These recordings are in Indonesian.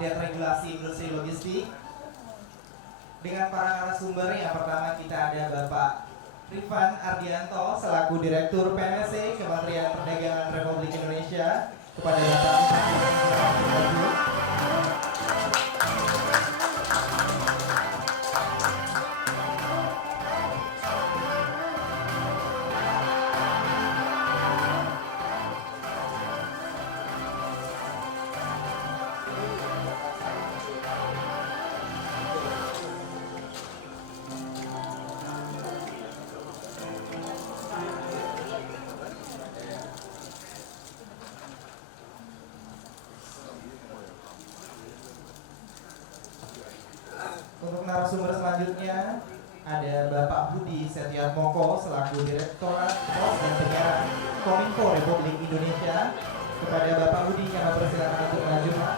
update regulasi industri logistik dengan para narasumber. Yang pertama kita ada Bapak Rifan Ardianto selaku Direktur PMSE Kementerian Perdagangan Republik Indonesia. Kepada Bapak Rifan, untuk narasumber selanjutnya ada Bapak Budi Setiatmoko selaku Direktorat Pos dan Penyiaran Kominfo Republik Indonesia. Kepada Bapak Budi kami persilakan untuk maju, Pak.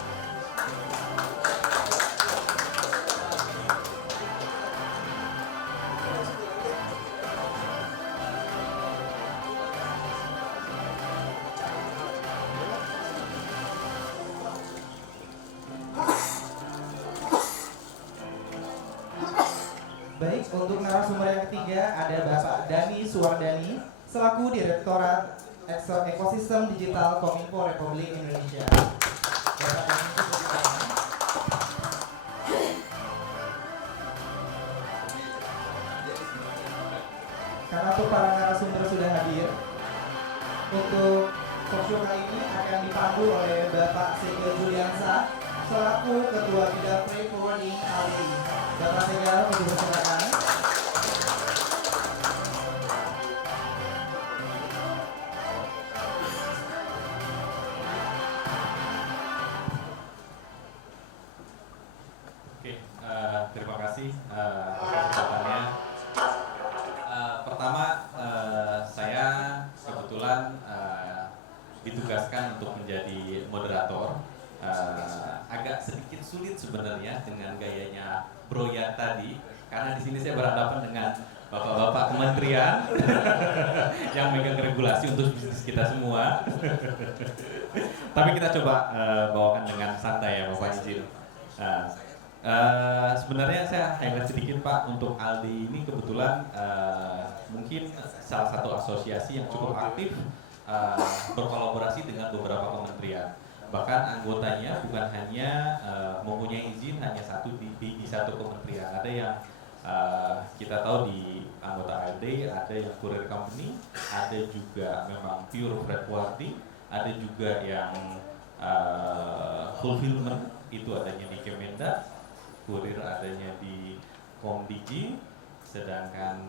Baik, untuk narasumber yang ketiga ada Bapak Dani Suwardani selaku Direktorat Ekosistem Digital Kominfo Republik Indonesia. Bapak Dani, karena untuk para narasumber sudah hadir, untuk talkshow kali ini akan dipandu oleh Bapak Segel Juliansa selaku Ketua Bidang Freight Forwarding ALDI. Bapak Segel, dipersilakan. Oke, terima kasih kesempatannya. Pertama, saya kebetulan ditugaskan untuk menjadi moderator. Agak sedikit sulit sebenarnya dengan gayanya Bro Yan tadi, karena di sini saya berhadapan dengan bapak-bapak kementerian yang megang regulasi untuk bisnis kita semua. Tapi kita coba bawakan dengan santai ya, Bapak izin. Sebenarnya saya highlight sedikit Pak, untuk ALDI ini kebetulan mungkin salah satu asosiasi yang cukup aktif berkolaborasi dengan beberapa kementerian. Bahkan anggotanya bukan hanya mempunyai izin hanya di satu kementerian. Ada yang kita tahu di anggota ALD, ada yang courier company, ada juga memang pure freight forwarding, ada juga yang fulfillment, itu adanya di Kemendak, kurir adanya di Komdigi, sedangkan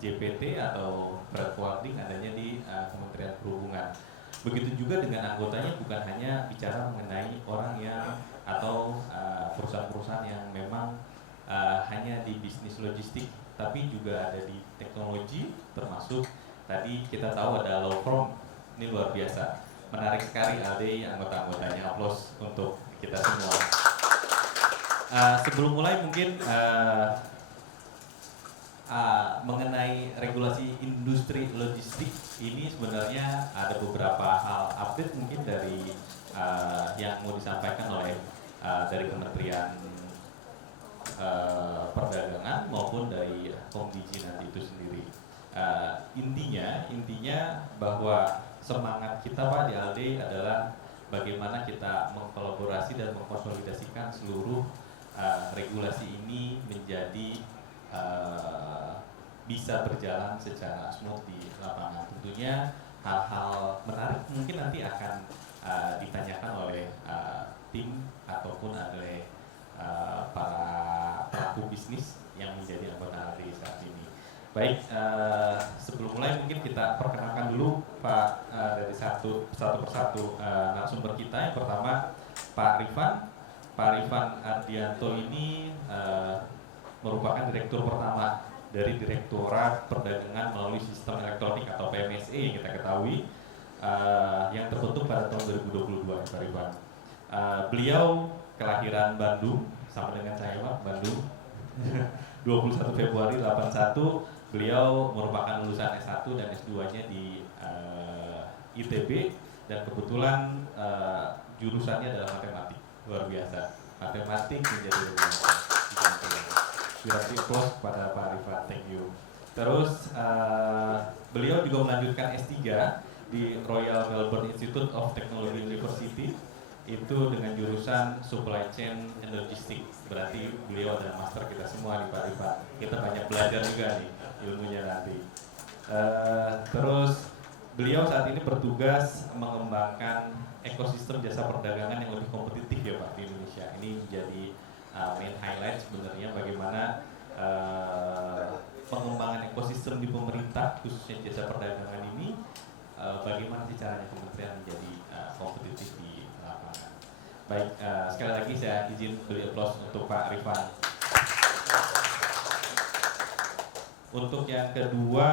JPT atau freight forwarding adanya di Kementerian Perhubungan. Begitu juga dengan anggotanya, bukan hanya bicara mengenai orang yang atau perusahaan-perusahaan yang memang hanya di bisnis logistik, tapi juga ada di teknologi, termasuk tadi kita tahu ada law firm. Ini luar biasa, menarik sekali ALDI anggota-anggotanya. Aplaus untuk kita semua. Sebelum mulai mungkin mengenai regulasi industri logistik ini, sebenarnya ada beberapa hal update mungkin dari yang mau disampaikan oleh dari Kementerian Perdagangan maupun dari Komdigi nanti itu sendiri. Intinya bahwa semangat kita Pak di ALDI adalah bagaimana kita mengkolaborasi dan mengkonsolidasikan seluruh regulasi ini menjadi bisa berjalan secara smooth di lapangan. Tentunya hal-hal menarik mungkin nanti akan ditanyakan oleh tim ataupun oleh para pelaku bisnis yang menjadi anggota ALDI saat ini. Baik, sebelum mulai mungkin kita perkenalkan dulu Pak dari satu persatu narasumber kita. Yang pertama Pak Rifan Ardianto ini merupakan direktur pertama dari Direktorat Perdagangan Melalui Sistem Elektronik atau PMSE yang kita ketahui, yang terbentuk pada tahun 2022, Pak Rifan. Beliau kelahiran Bandung, sama dengan saya Pak, Bandung, 21 Februari 81. Beliau merupakan lulusan S1 dan S2-nya di ITB, dan kebetulan jurusannya adalah matematik. Luar biasa, matematik menjadi regulator. Berarti applause kepada Pak Rifan, thank you. Terus beliau juga melanjutkan S3 di Royal Melbourne Institute of Technology University, itu dengan jurusan Supply Chain and Logistics. Berarti beliau adalah master kita semua nih Pak Rifan. Kita banyak belajar juga nih ilmunya nanti. Terus beliau saat ini bertugas mengembangkan ekosistem jasa perdagangan yang lebih kompetitif ya Pak di Indonesia. Ini menjadi main highlight sebenarnya bagaimana pengembangan ekosistem di pemerintah khususnya jasa perdagangan ini, bagaimana sih caranya kementerian menjadi kompetitif di lapangan. Baik, sekali lagi saya izin beri aplaus untuk Pak Rifan. Untuk yang kedua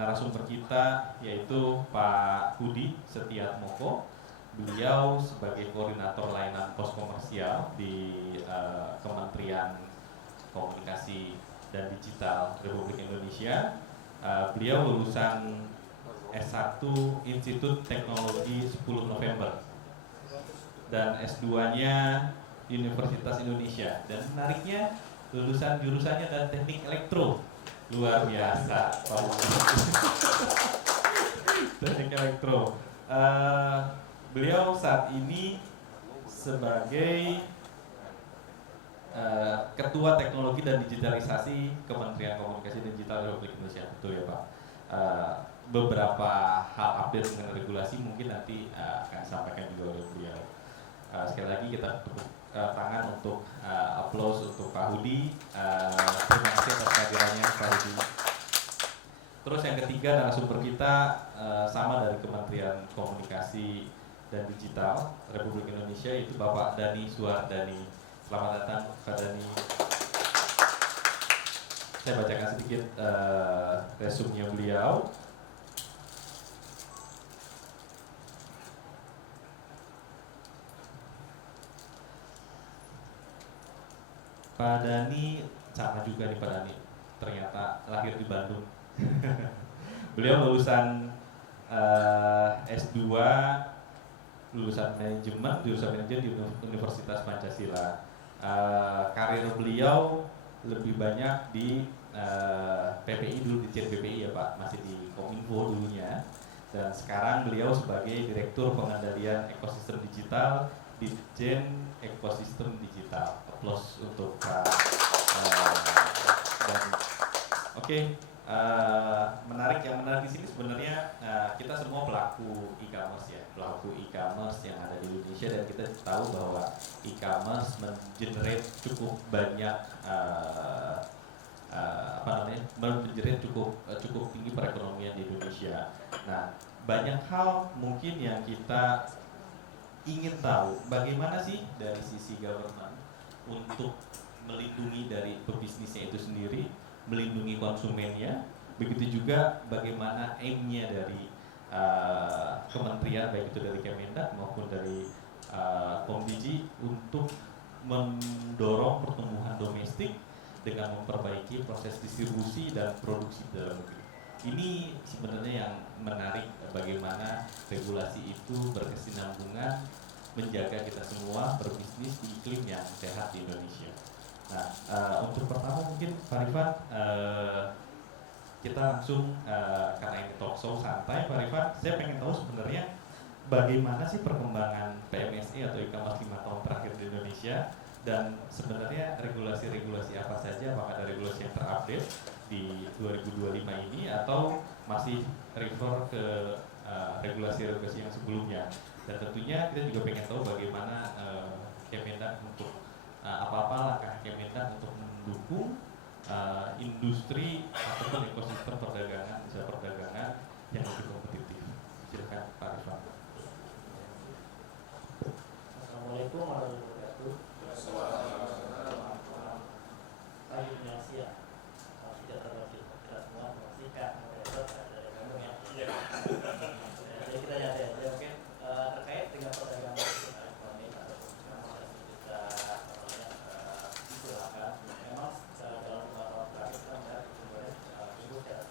narasumber kita yaitu Pak Hudi Setiatmoko. Beliau sebagai koordinator layanan pos komersial di Kementerian Komunikasi dan Digital Republik Indonesia. Beliau lulusan S1 Institut Teknologi 10 November dan S2-nya Universitas Indonesia, dan menariknya lulusan jurusannya adalah Teknik Elektro. Luar biasa, Teknik Elektro. Beliau saat ini sebagai Ketua Teknologi dan Digitalisasi Kementerian Komunikasi dan Digital Republik Indonesia, betul ya Pak? Beberapa hal update mengenai regulasi mungkin nanti akan disampaikan juga oleh beliau. Sekali lagi kita tepuk tangan untuk applause untuk Pak Hudi. Terima kasih atas kehadirannya Pak Hudi. Terus yang ketiga narasumber kita sama dari Kementerian Komunikasi dan Digital Republik Indonesia, itu Bapak Dhani Suwardani. Selamat datang Pak Dhani. Saya bacakan sedikit resumenya beliau. Pak Dhani sama juga nih Pak Dhani, ternyata lahir di Bandung. Beliau lulusan S2, lulusan manajemen, jurusan manajemen di Universitas Pancasila. Karir beliau lebih banyak di PPI dulu, di Jen PPI ya Pak, masih di Kominfo dulunya. Dan sekarang beliau sebagai Direktur Pengendalian Ekosistem Digital di Jen Ekosistem Digital. Applause untuk Pak Dhani. Oke. Menarik, yang menarik di sini sebenarnya kita semua pelaku e-commerce ya, pelaku e-commerce yang ada di Indonesia, dan kita tahu bahwa e-commerce mengenerate cukup banyak mengenerate cukup tinggi perekonomian di Indonesia. Nah, banyak hal mungkin yang kita ingin tahu bagaimana sih dari sisi government untuk melindungi dari pebisnisnya itu sendiri, melindungi konsumennya, begitu juga bagaimana aim-nya dari kementerian, baik itu dari Kemendak maupun dari Komdigi, untuk mendorong pertumbuhan domestik dengan memperbaiki proses distribusi dan produksi dalam negeri. Ini sebenarnya yang menarik, bagaimana regulasi itu berkesinambungan menjaga kita semua berbisnis di iklim yang sehat di Indonesia. Nah, untuk pertama mungkin Pak Rifan, kita langsung karena ini talk show santai, Pak Rifan, saya pengen tahu sebenarnya bagaimana sih perkembangan PMSE atau e-commerce 5 tahun terakhir di Indonesia, dan sebenarnya regulasi-regulasi apa saja, apakah ada regulasi yang terupdate di 2025 ini atau masih refer ke regulasi-regulasi yang sebelumnya. Dan tentunya kita juga pengen tahu bagaimana Kemendak untuk apa-apa langkah Kemendak untuk mendukung industri ataupun ekosistem perdagangan, jasa perdagangan yang lebih kompetitif. Silakan Pak Rifan. Assalamualaikum warahmatullahi wabarakatuh. Saya Indonesia. Tidak terwakil kita semua, termasuk Kak moderator dari kamu yang jadi kita nyata aja, oke. Terkait dengan perdagangan elektronik ataupun kita istilahkan, memang dalam 5 tahun terakhir kita melihat pertumbuhannya tumbuh secara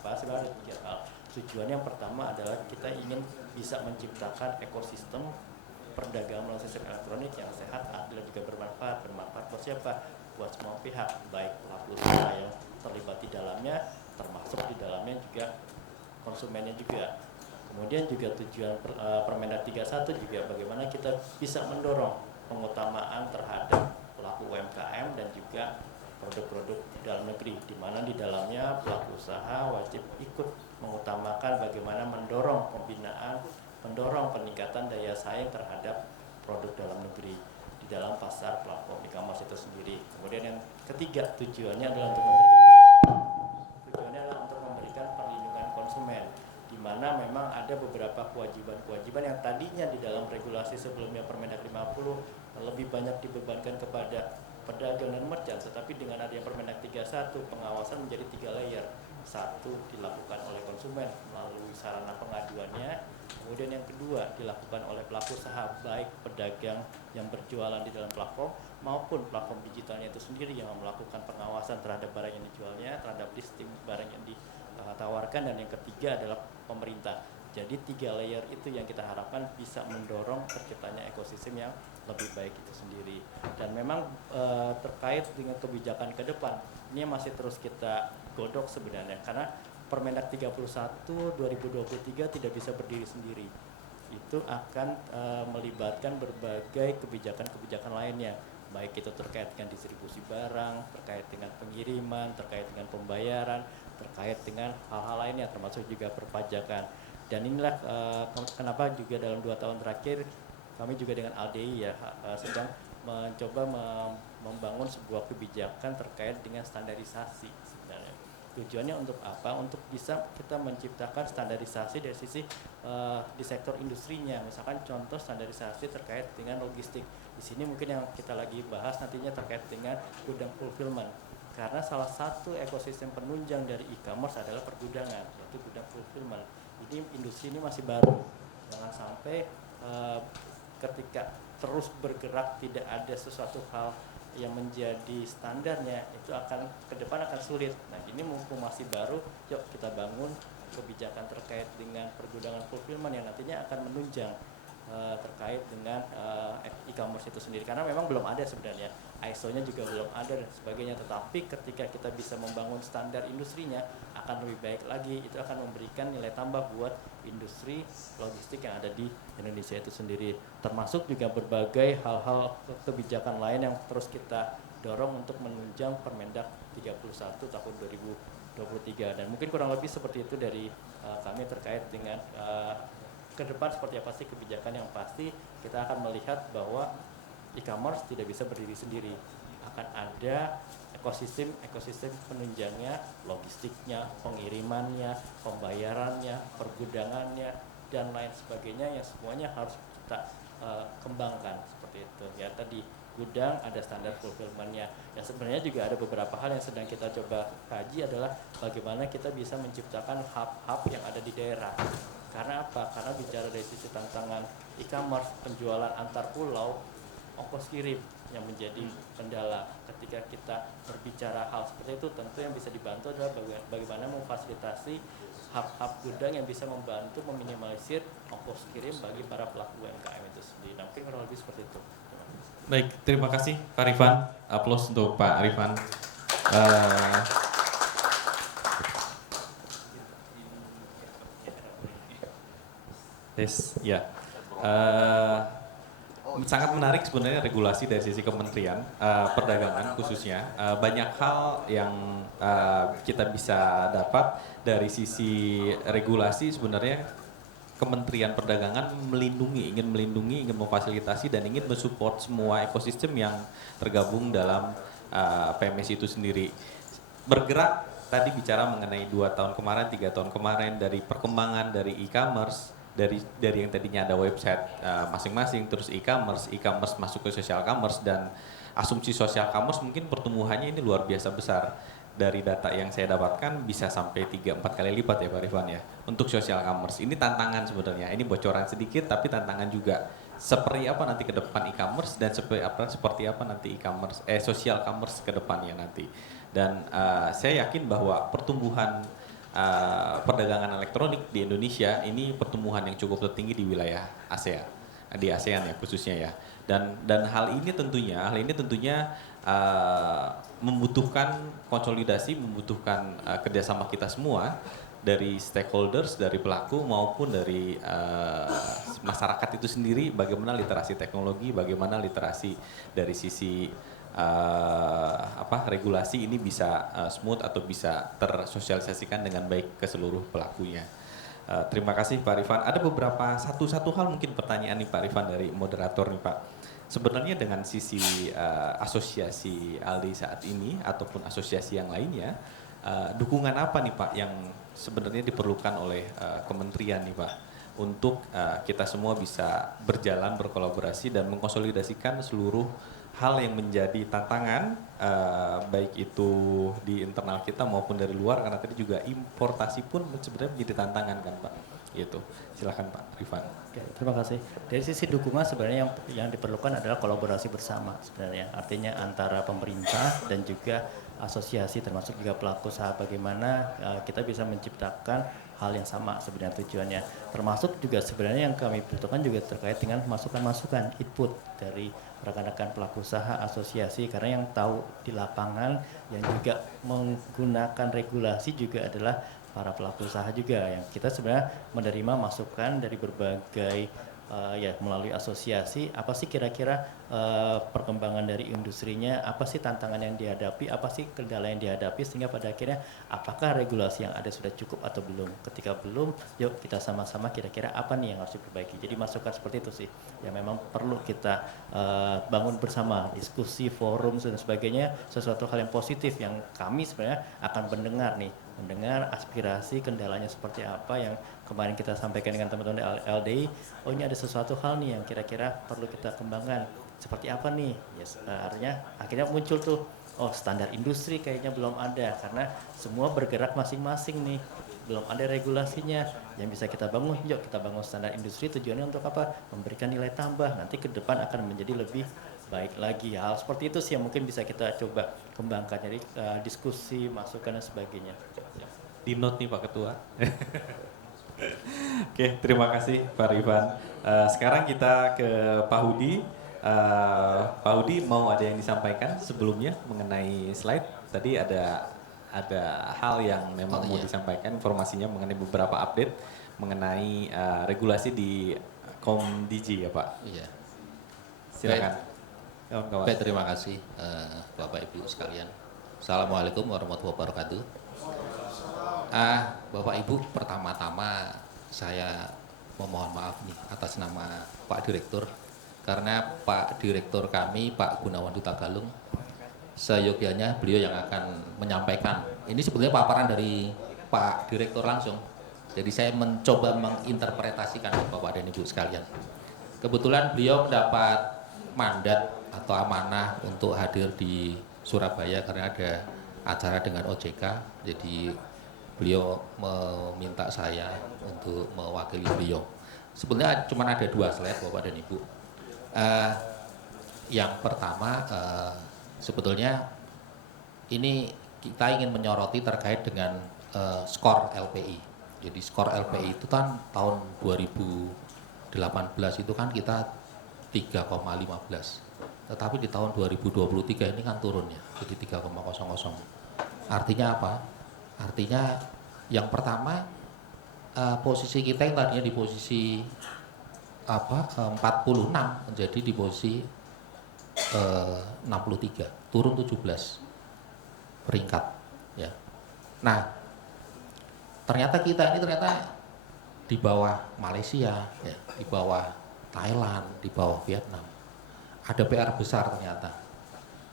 apa? Sebenarnya ada 3 hal. Tujuan yang pertama adalah kita ingin bisa menciptakan ekosistem perdagangan melalui sistem elektronik yang sehat, adil, dan juga bermanfaat. Bermanfaat buat siapa? Buat semua pihak, baik pelaku usaha yang terlibat di dalamnya, termasuk di dalamnya juga konsumennya juga. Kemudian juga tujuan Permendag 31 juga bagaimana kita bisa mendorong pengutamaan terhadap pelaku UMKM dan juga produk-produk dalam negeri, di mana di dalamnya pelaku usaha wajib ikut mengutamakan bagaimana mendorong pembinaan, mendorong peningkatan daya saing terhadap produk dalam negeri di dalam pasar platform e-commerce itu sendiri. Kemudian yang ketiga tujuannya adalah untuk memberikan perlindungan konsumen, di mana memang ada beberapa kewajiban-kewajiban yang tadinya di dalam regulasi sebelumnya Permendag 50 lebih banyak dibebankan kepada pedagang dan merchant, tetapi dengan adanya Permendag 31 pengawasan menjadi 3 layer. Satu, dilakukan oleh konsumen melalui sarana pengaduannya. Kemudian yang kedua, dilakukan oleh pelaku usaha, baik pedagang yang berjualan di dalam platform maupun platform digitalnya itu sendiri yang melakukan pengawasan terhadap barang yang dijualnya, terhadap listing barang yang ditawarkan. Dan yang ketiga adalah pemerintah. Jadi 3 layer itu yang kita harapkan bisa mendorong terciptanya ekosistem yang lebih baik itu sendiri. Dan memang terkait dengan kebijakan ke depan, ini masih terus kita godok sebenarnya, karena Permendag 31 2023 tidak bisa berdiri sendiri. Itu akan melibatkan berbagai kebijakan-kebijakan lainnya, baik itu terkait dengan distribusi barang, terkait dengan pengiriman, terkait dengan pembayaran, terkait dengan hal-hal lainnya, termasuk juga perpajakan. Dan inilah kenapa juga dalam 2 tahun terakhir kami juga dengan ALDI sedang mencoba membangun sebuah kebijakan terkait dengan standarisasi sebenarnya. Tujuannya untuk apa? Untuk bisa kita menciptakan standarisasi dari sisi di sektor industrinya. Misalkan contoh standarisasi terkait dengan logistik. Di sini mungkin yang kita lagi bahas nantinya terkait dengan gudang fulfillment. Karena salah satu ekosistem penunjang dari e-commerce adalah pergudangan, yaitu gudang fulfillment. Jadi industri ini masih baru. Jangan sampai ketika terus bergerak tidak ada sesuatu hal yang menjadi standarnya, itu akan ke depan akan sulit. Nah, ini mumpung masih baru, yuk kita bangun kebijakan terkait dengan pergudangan fulfillment yang nantinya akan menunjang terkait dengan e-commerce itu sendiri. Karena memang belum ada sebenarnya, ISO-nya juga belum ada dan sebagainya. Tetapi ketika kita bisa membangun standar industrinya, akan lebih baik lagi. Itu akan memberikan nilai tambah buat industri logistik yang ada di Indonesia itu sendiri. Termasuk juga berbagai hal-hal kebijakan lain yang terus kita dorong untuk menunjang Permendag 31 tahun 2023. Dan mungkin kurang lebih seperti itu dari kami terkait dengan ke depan seperti apa sih kebijakan yang pasti. Kita akan melihat bahwa e-commerce tidak bisa berdiri sendiri. Akan ada ekosistem penunjangnya, logistiknya, pengirimannya, pembayarannya, pergudangannya, dan lain sebagainya yang semuanya harus kita kembangkan seperti itu. Ya tadi gudang ada standar fulfillment-nya. Ya sebenarnya juga ada beberapa hal yang sedang kita coba kaji adalah bagaimana kita bisa menciptakan hub-hub yang ada di daerah. Karena apa? Karena bicara dari sisi tantangan e-commerce, penjualan antar pulau, ongkos kirim yang menjadi kendala. Ketika kita berbicara hal seperti itu, tentu yang bisa dibantu adalah bagaimana memfasilitasi hub-hub gudang yang bisa membantu meminimalisir ongkos kirim bagi para pelaku UMKM itu sendiri. Nah, mungkin kurang lebih seperti itu. Baik, terima kasih Pak Rifan. Aplaus untuk Pak Rifan. Ya. Sangat menarik sebenarnya regulasi dari sisi Kementerian Perdagangan khususnya. Banyak hal yang kita bisa dapat dari sisi regulasi. Sebenarnya Kementerian Perdagangan ingin melindungi, ingin memfasilitasi dan ingin mensupport semua ekosistem yang tergabung dalam PMS itu sendiri. Bergerak tadi bicara mengenai 2 tahun kemarin, 3 tahun kemarin dari perkembangan dari e-commerce. Dari yang tadinya ada website masing-masing, terus e-commerce masuk ke social commerce, dan asumsi social commerce mungkin pertumbuhannya ini luar biasa besar. Dari data yang saya dapatkan bisa sampai 3-4 kali lipat ya Pak Rifan ya untuk social commerce. Ini tantangan sebenarnya, ini bocoran sedikit tapi tantangan juga. Seperti apa nanti ke depan e-commerce dan seperti apa nanti social commerce ke depannya nanti. Dan saya yakin bahwa pertumbuhan perdagangan elektronik di Indonesia ini pertumbuhan yang cukup tertinggi di wilayah ASEAN, di ASEAN ya khususnya ya. Dan hal ini tentunya membutuhkan konsolidasi, membutuhkan kerjasama kita semua dari stakeholders, dari pelaku maupun dari masyarakat itu sendiri. Bagaimana literasi teknologi, bagaimana literasi dari sisi regulasi ini bisa smooth atau bisa tersosialisasikan dengan baik ke seluruh pelakunya. Terima kasih Pak Rifan. Ada beberapa satu hal mungkin pertanyaan nih Pak Rifan dari moderator nih Pak. Sebenarnya dengan sisi asosiasi ALDI saat ini ataupun asosiasi yang lainnya, dukungan apa nih Pak yang sebenarnya diperlukan oleh kementerian nih Pak untuk kita semua bisa berjalan, berkolaborasi dan mengkonsolidasikan seluruh hal yang menjadi tantangan baik itu di internal kita maupun dari luar, karena tadi juga importasi pun sebenarnya menjadi tantangan kan Pak. Gitu. Silakan Pak Rifan. Oke, terima kasih. Dari sisi dukungan sebenarnya yang diperlukan adalah kolaborasi bersama sebenarnya. Artinya antara pemerintah dan juga asosiasi termasuk juga pelaku usaha, bagaimana kita bisa menciptakan hal yang sama sebenarnya tujuannya. Termasuk juga sebenarnya yang kami butuhkan juga terkait dengan masukan-masukan, input dari rekan-rekan pelaku usaha, asosiasi, karena yang tahu di lapangan yang juga menggunakan regulasi juga adalah para pelaku usaha juga, yang kita sebenarnya menerima masukan dari berbagai melalui asosiasi, apa sih kira-kira perkembangan dari industrinya, apa sih tantangan yang dihadapi, apa sih kendala yang dihadapi, sehingga pada akhirnya apakah regulasi yang ada sudah cukup atau belum. Ketika belum, yuk kita sama-sama kira-kira apa nih yang harus diperbaiki. Jadi masukan seperti itu sih yang memang perlu kita bangun bersama, diskusi, forum dan sebagainya, sesuatu hal yang positif yang kami sebenarnya akan mendengar aspirasi, kendalanya seperti apa yang kemarin kita sampaikan dengan teman-teman LDI. Oh, ini ada sesuatu hal nih yang kira-kira perlu kita kembangkan. Seperti apa nih? Yes, artinya akhirnya muncul tuh, oh standar industri kayaknya belum ada karena semua bergerak masing-masing nih. Belum ada regulasinya yang bisa kita bangun. Yuk kita bangun standar industri, tujuannya untuk apa? Memberikan nilai tambah. Nanti ke depan akan menjadi lebih baik lagi. Hal seperti itu sih yang mungkin bisa kita coba kembangkan. Jadi diskusi, masukan dan sebagainya. Di note nih Pak Ketua. Oke, terima kasih Pak Rifan. Sekarang kita ke Pak Hudi. Pak Hudi mau ada yang disampaikan sebelumnya mengenai slide? Tadi ada hal yang memang mau disampaikan, informasinya mengenai beberapa update mengenai regulasi di Komdigi ya Pak. Iya. Silakan. Baik, terima kasih Bapak Ibu sekalian. Assalamualaikum warahmatullahi wabarakatuh. Bapak Ibu, pertama-tama saya memohon maaf nih atas nama Pak Direktur, karena Pak Direktur kami Pak Gunawan Dutagalung seyogyanya beliau yang akan menyampaikan. Ini sebetulnya paparan dari Pak Direktur langsung. Jadi saya mencoba menginterpretasikan Bapak dan Ibu sekalian. Kebetulan beliau mendapat mandat atau amanah untuk hadir di Surabaya karena ada acara dengan OJK. Jadi beliau meminta saya untuk mewakili beliau. Sebetulnya cuma ada 2 slide Bapak dan Ibu. Yang pertama sebetulnya ini kita ingin menyoroti terkait dengan skor LPI. Jadi skor LPI itu kan tahun 2018 itu kan kita 3,15. Tetapi di tahun 2023 ini kan turun ya, jadi 3,00. Artinya apa? Artinya yang pertama posisi kita yang tadinya di posisi 46 menjadi di posisi 63, turun 17 peringkat ya. Nah, ternyata kita ini di bawah Malaysia ya, di bawah Thailand, di bawah Vietnam. Ada PR besar ternyata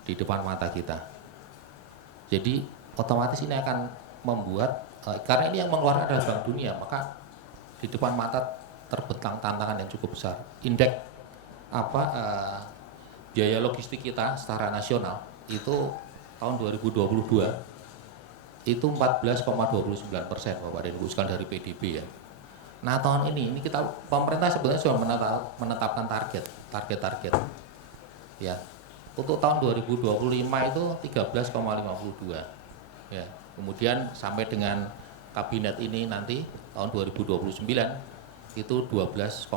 di depan mata kita. Jadi otomatis ini akan membuat karena ini yang mengeluarkan adalah Bank Dunia, maka di depan mata terbentang tantangan yang cukup besar. Indeks biaya logistik kita secara nasional itu tahun 2022 itu 14,29% Bapak dan Ibu sekalian dari PDB ya. Nah tahun ini kita pemerintah sebenarnya sudah menetapkan target ya. Untuk tahun 2025 itu 13,52 ya. Kemudian sampai dengan kabinet ini nanti tahun 2029 itu 12,5,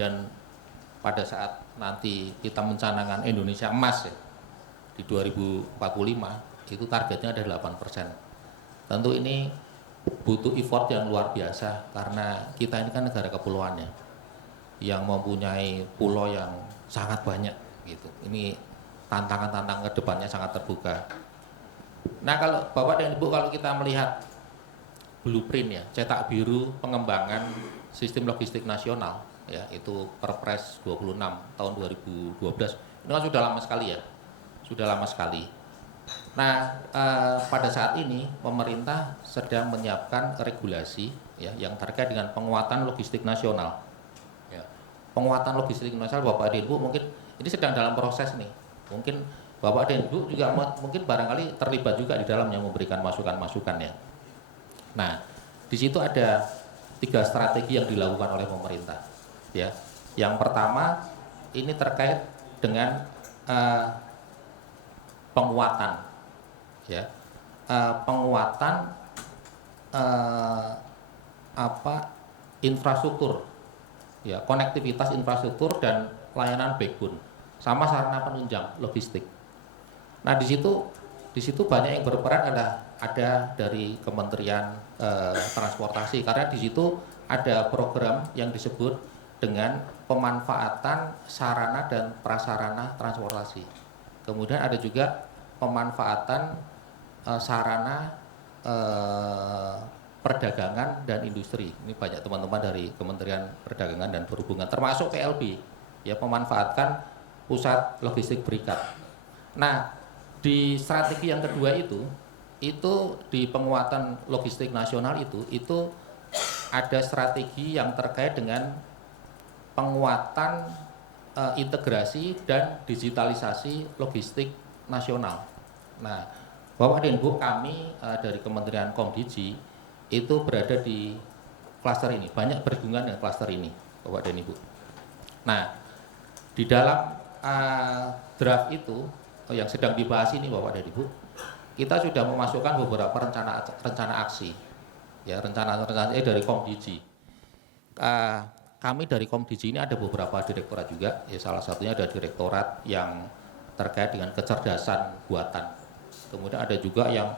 dan pada saat nanti kita mencanangkan Indonesia emas ya, di 2045 itu targetnya ada 8%. Tentu ini butuh effort yang luar biasa karena kita ini kan negara kepulauannya yang mempunyai pulau yang sangat banyak gitu. Ini tantangan-tantangan ke depannya sangat terbuka. Nah, kalau Bapak dan Ibu, kalau kita melihat blueprint ya, cetak biru pengembangan sistem logistik nasional ya, itu Perpres 26 tahun 2012. Ini kan sudah lama sekali ya. Sudah lama sekali. Nah, pada saat ini pemerintah sedang menyiapkan regulasi ya yang terkait dengan penguatan logistik nasional. Ya. Penguatan logistik nasional, Bapak dan Ibu, mungkin ini sedang dalam proses nih. Mungkin Bapak dan Ibu juga mungkin barangkali terlibat juga di dalamnya memberikan masukan-masukan ya. Nah, di situ ada 3 strategi yang dilakukan oleh pemerintah. Ya, yang pertama ini terkait dengan penguatan, ya, penguatan infrastruktur, ya, konektivitas infrastruktur dan layanan backbone, sama sarana penunjang logistik. Nah, di situ banyak yang berperan ada dari Kementerian Transportasi, karena di situ ada program yang disebut dengan pemanfaatan sarana dan prasarana transportasi. Kemudian ada juga pemanfaatan sarana perdagangan dan industri. Ini banyak teman-teman dari Kementerian Perdagangan dan Perhubungan, termasuk PLB, ya, pemanfaatkan pusat logistik berikat. Nah, di strategi yang kedua itu di penguatan logistik nasional itu ada strategi yang terkait dengan penguatan integrasi dan digitalisasi logistik nasional. Nah, Bapak dan Ibu, kami dari Kementerian Komdiji itu berada di klaster ini, banyak berhubungan dengan klaster ini, Bapak dan Ibu. Nah, di dalam draft itu yang sedang dibahas ini, Bapak dan Ibu, kita sudah memasukkan beberapa rencana aksi, ya, rencana dari Komdiji. Kami dari Komdiji ini ada beberapa direktorat juga, ya, salah satunya ada direktorat yang terkait dengan kecerdasan buatan. Kemudian ada juga yang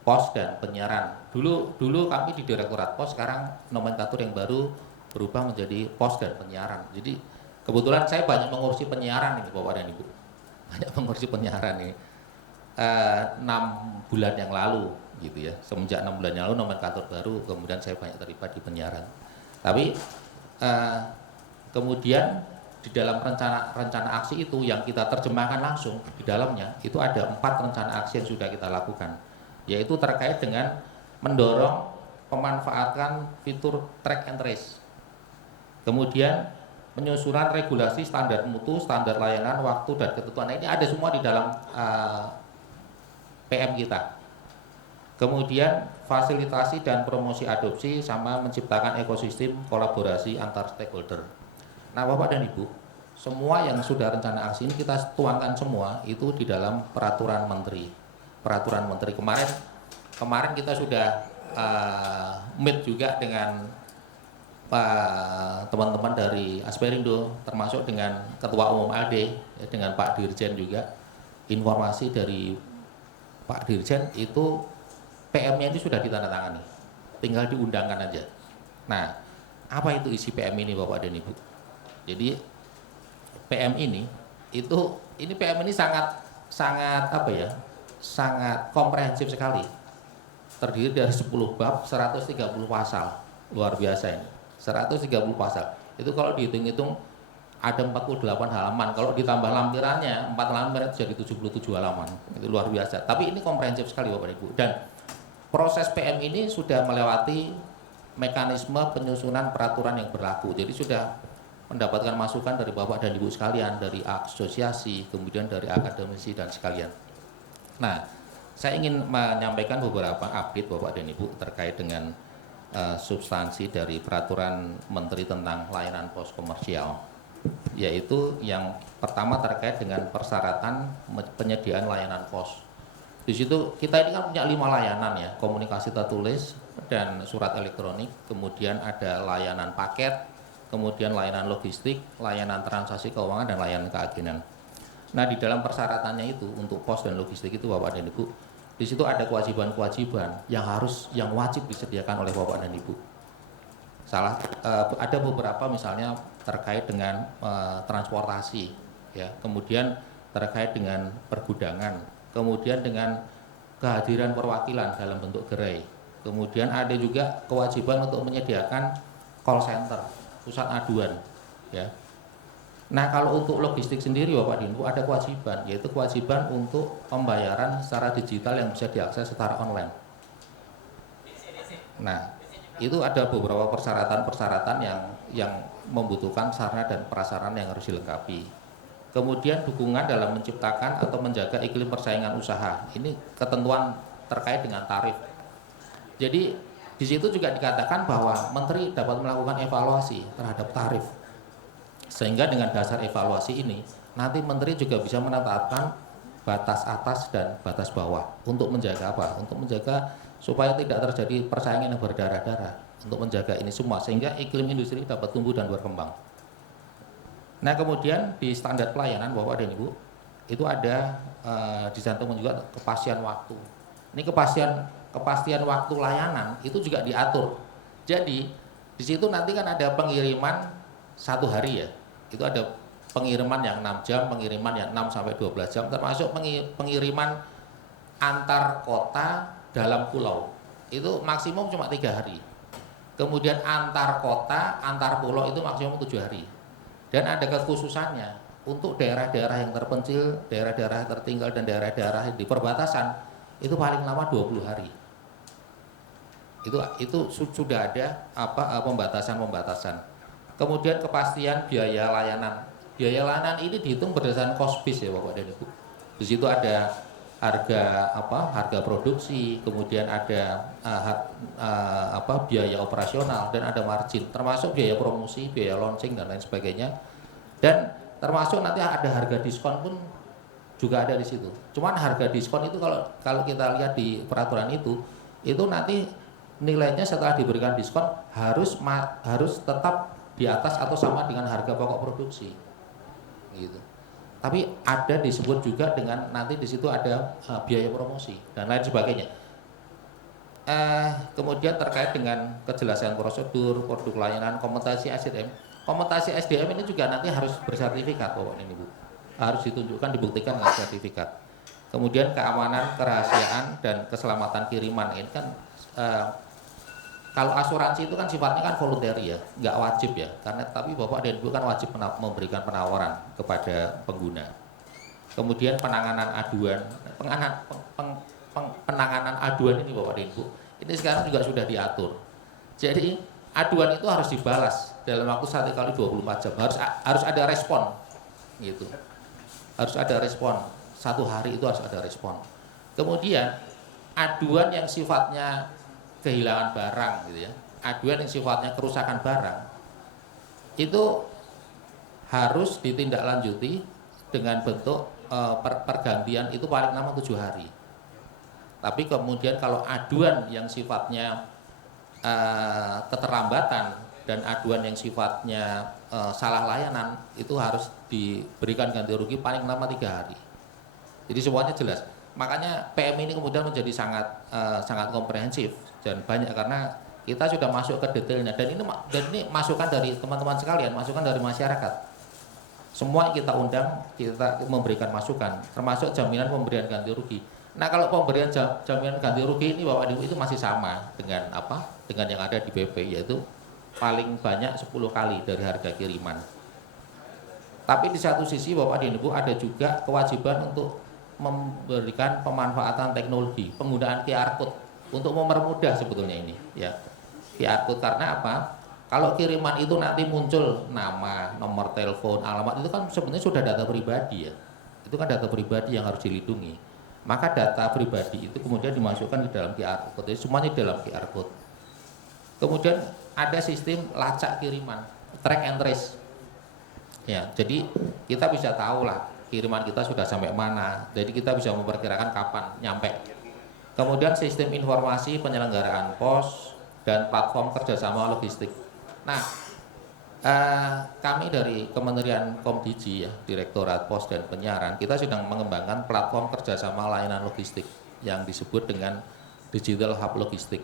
pos dan penyiaran. Dulu kami di direktorat pos, sekarang nomenklatur yang baru berubah menjadi pos dan penyiaran. Jadi kebetulan saya banyak mengurusi penyiaran ini, Bapak dan Ibu. Banyak mengurusi penyiaran ini. 6 bulan yang lalu gitu ya. Semenjak 6 bulan yang lalu nomenklatur baru, kemudian saya banyak terlibat di penyiaran. Tapi kemudian di dalam rencana aksi itu yang kita terjemahkan langsung di dalamnya itu ada 4 rencana aksi yang sudah kita lakukan, yaitu terkait dengan mendorong pemanfaatan fitur track and trace, kemudian penyusunan regulasi standar mutu, standar layanan, waktu dan ketentuan. Ini ada semua di dalam PM kita. Kemudian fasilitasi dan promosi adopsi sama menciptakan ekosistem kolaborasi antar stakeholder. Nah, Bapak dan Ibu, semua yang sudah rencana aksi ini kita tuangkan semua itu di dalam peraturan menteri. Peraturan menteri kemarin kita sudah meet juga dengan teman-teman dari Asperindo, termasuk dengan Ketua Umum ALDE, ya, dengan Pak Dirjen juga. Informasi dari Pak Dirjen itu PM-nya ini sudah ditandatangani, tinggal diundangkan aja. Nah, apa itu isi PM ini, Bapak dan Ibu? Jadi PM ini PM ini sangat apa ya? Sangat komprehensif sekali. Terdiri dari 10 bab, 130 pasal. Luar biasa ini. 130 pasal. Itu kalau dihitung-hitung ada 48 halaman. Kalau ditambah lampirannya 4 lampiran itu jadi 77 halaman. Itu luar biasa. Tapi ini komprehensif sekali, Bapak dan Ibu. Dan proses PM ini sudah melewati mekanisme penyusunan peraturan yang berlaku. Jadi sudah mendapatkan masukan dari Bapak dan Ibu sekalian, dari asosiasi, kemudian dari akademisi dan sekalian. Nah, saya ingin menyampaikan beberapa update Bapak dan Ibu terkait dengan substansi dari peraturan Menteri tentang layanan pos komersial, yaitu yang pertama terkait dengan persyaratan penyediaan layanan pos. Di situ kita ini kan punya 5 layanan ya, komunikasi tertulis dan surat elektronik, kemudian ada layanan paket, kemudian layanan logistik, layanan transaksi keuangan, dan layanan keagenan. Nah, di dalam persyaratannya itu untuk pos dan logistik itu Bapak dan Ibu, di situ ada kewajiban-kewajiban yang wajib disediakan oleh Bapak dan Ibu. Ada beberapa misalnya terkait dengan transportasi, ya, kemudian terkait dengan pergudangan, kemudian dengan kehadiran perwakilan dalam bentuk gerai, kemudian ada juga kewajiban untuk menyediakan call center, pusat aduan, ya. Nah, kalau untuk logistik sendiri Bapak dan Ibu ada kewajiban, yaitu kewajiban untuk pembayaran secara digital yang bisa diakses secara online. Nah, itu ada beberapa persyaratan-persyaratan yang membutuhkan sarana dan prasarana yang harus dilengkapi. Kemudian dukungan dalam menciptakan atau menjaga iklim persaingan usaha. Ini ketentuan terkait dengan tarif. Jadi di situ juga dikatakan bahwa Menteri dapat melakukan evaluasi terhadap tarif. Sehingga dengan dasar evaluasi ini, nanti Menteri juga bisa menetapkan batas atas dan batas bawah. Untuk menjaga apa? Untuk menjaga supaya tidak terjadi persaingan yang berdarah-darah. Untuk menjaga ini semua, sehingga iklim industri dapat tumbuh dan berkembang. Nah, kemudian di standar pelayanan Bapak dan Ibu, itu ada dicantumkan juga kepastian waktu. Ini kepastian waktu layanan itu juga diatur. Jadi di situ nanti kan ada pengiriman 1 hari ya. Itu ada pengiriman yang 6 jam, pengiriman yang 6 sampai 12 jam, termasuk pengiriman antar kota dalam pulau. Itu maksimum cuma 3 hari. Kemudian antar kota, antar pulau itu maksimum 7 hari. Dan ada kekhususannya untuk daerah-daerah yang terpencil, daerah-daerah tertinggal, dan daerah-daerah di perbatasan itu paling lama 20 hari. Itu sudah ada pembatasan. Kemudian kepastian biaya layanan. Biaya layanan ini dihitung berdasarkan cost base ya Bapak dan Ibu. Di situ ada harga produksi, kemudian ada biaya operasional, dan ada margin, termasuk biaya promosi, biaya launching, dan lain sebagainya. Dan termasuk nanti ada harga diskon pun juga ada di situ. Cuman harga diskon itu kalau kita lihat di peraturan itu nanti nilainya setelah diberikan diskon harus tetap di atas atau sama dengan harga pokok produksi, gitu. Tapi ada disebut juga dengan nanti di situ ada biaya promosi dan lain sebagainya. Kemudian terkait dengan kejelasan prosedur, produk layanan, kompetisi SDM. Kompetisi SDM ini juga nanti harus bersertifikat Bapak dan Ibu. Harus ditunjukkan, dibuktikan dengan sertifikat. Kemudian keamanan, kerahasiaan, dan keselamatan kiriman. Ini kan kalau asuransi itu kan sifatnya kan voluntary ya, nggak wajib ya. Tapi Bapak dan Ibu kan wajib memberikan penawaran kepada pengguna. Kemudian penanganan aduan, penanganan aduan ini Bapak dan Ibu, ini sekarang juga sudah diatur. Jadi aduan itu harus dibalas dalam waktu 1 kali 24 jam. Harus ada respon, gitu. Harus ada respon. 1 hari itu harus ada respon. Kemudian aduan yang sifatnya kehilangan barang, gitu ya. Aduan yang sifatnya kerusakan barang itu harus ditindaklanjuti dengan bentuk pergantian itu paling lama 7 hari. Tapi kemudian kalau aduan yang sifatnya keterlambatan dan aduan yang sifatnya salah layanan itu harus diberikan ganti rugi paling lama 3 hari. Jadi semuanya jelas. Makanya PM ini kemudian menjadi sangat komprehensif dan banyak karena kita sudah masuk ke detailnya dan ini masukan dari teman-teman sekalian, masukan dari masyarakat. Semua kita undang, kita memberikan masukan, termasuk jaminan pemberian ganti rugi. Nah, kalau pemberian jaminan ganti rugi ini Bapak Ibu itu masih sama dengan dengan yang ada di BP, yaitu paling banyak 10 kali dari harga kiriman. Tapi di satu sisi Bapak dan Ibu ada juga kewajiban untuk memberikan pemanfaatan teknologi, penggunaan QR code untuk mempermudah sebetulnya ini ya. QR code karena apa? Kalau kiriman itu nanti muncul nama, nomor telepon, alamat itu kan sebenarnya sudah data pribadi ya. Itu kan data pribadi yang harus dilindungi. Maka data pribadi itu kemudian dimasukkan ke dalam QR code. Jadi semuanya di dalam QR code. Kemudian ada sistem lacak kiriman, track and trace. Ya, jadi kita bisa tahu lah kiriman kita sudah sampai mana. Jadi kita bisa memperkirakan kapan nyampe. Kemudian sistem informasi penyelenggaraan pos dan platform kerjasama logistik. Nah, kami dari Kementerian Komdiji ya, Direktorat Pos dan Penyiaran, kita sedang mengembangkan platform kerjasama layanan logistik yang disebut dengan Digital Hub Logistik.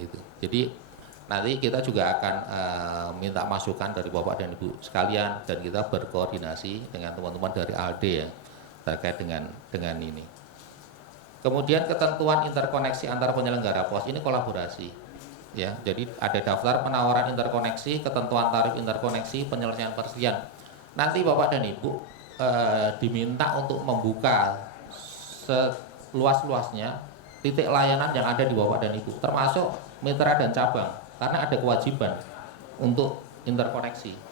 Gitu. Jadi nanti kita juga akan minta masukan dari Bapak dan Ibu sekalian dan kita berkoordinasi dengan teman-teman dari ALDE ya terkait dengan ini. Kemudian ketentuan interkoneksi antar penyelenggara pos ini kolaborasi. Ya, jadi ada daftar penawaran interkoneksi, ketentuan tarif interkoneksi, penyelesaian persediaan. Nanti Bapak dan Ibu diminta untuk membuka seluas-luasnya titik layanan yang ada di Bapak dan Ibu, termasuk mitra dan cabang, karena ada kewajiban untuk interkoneksi.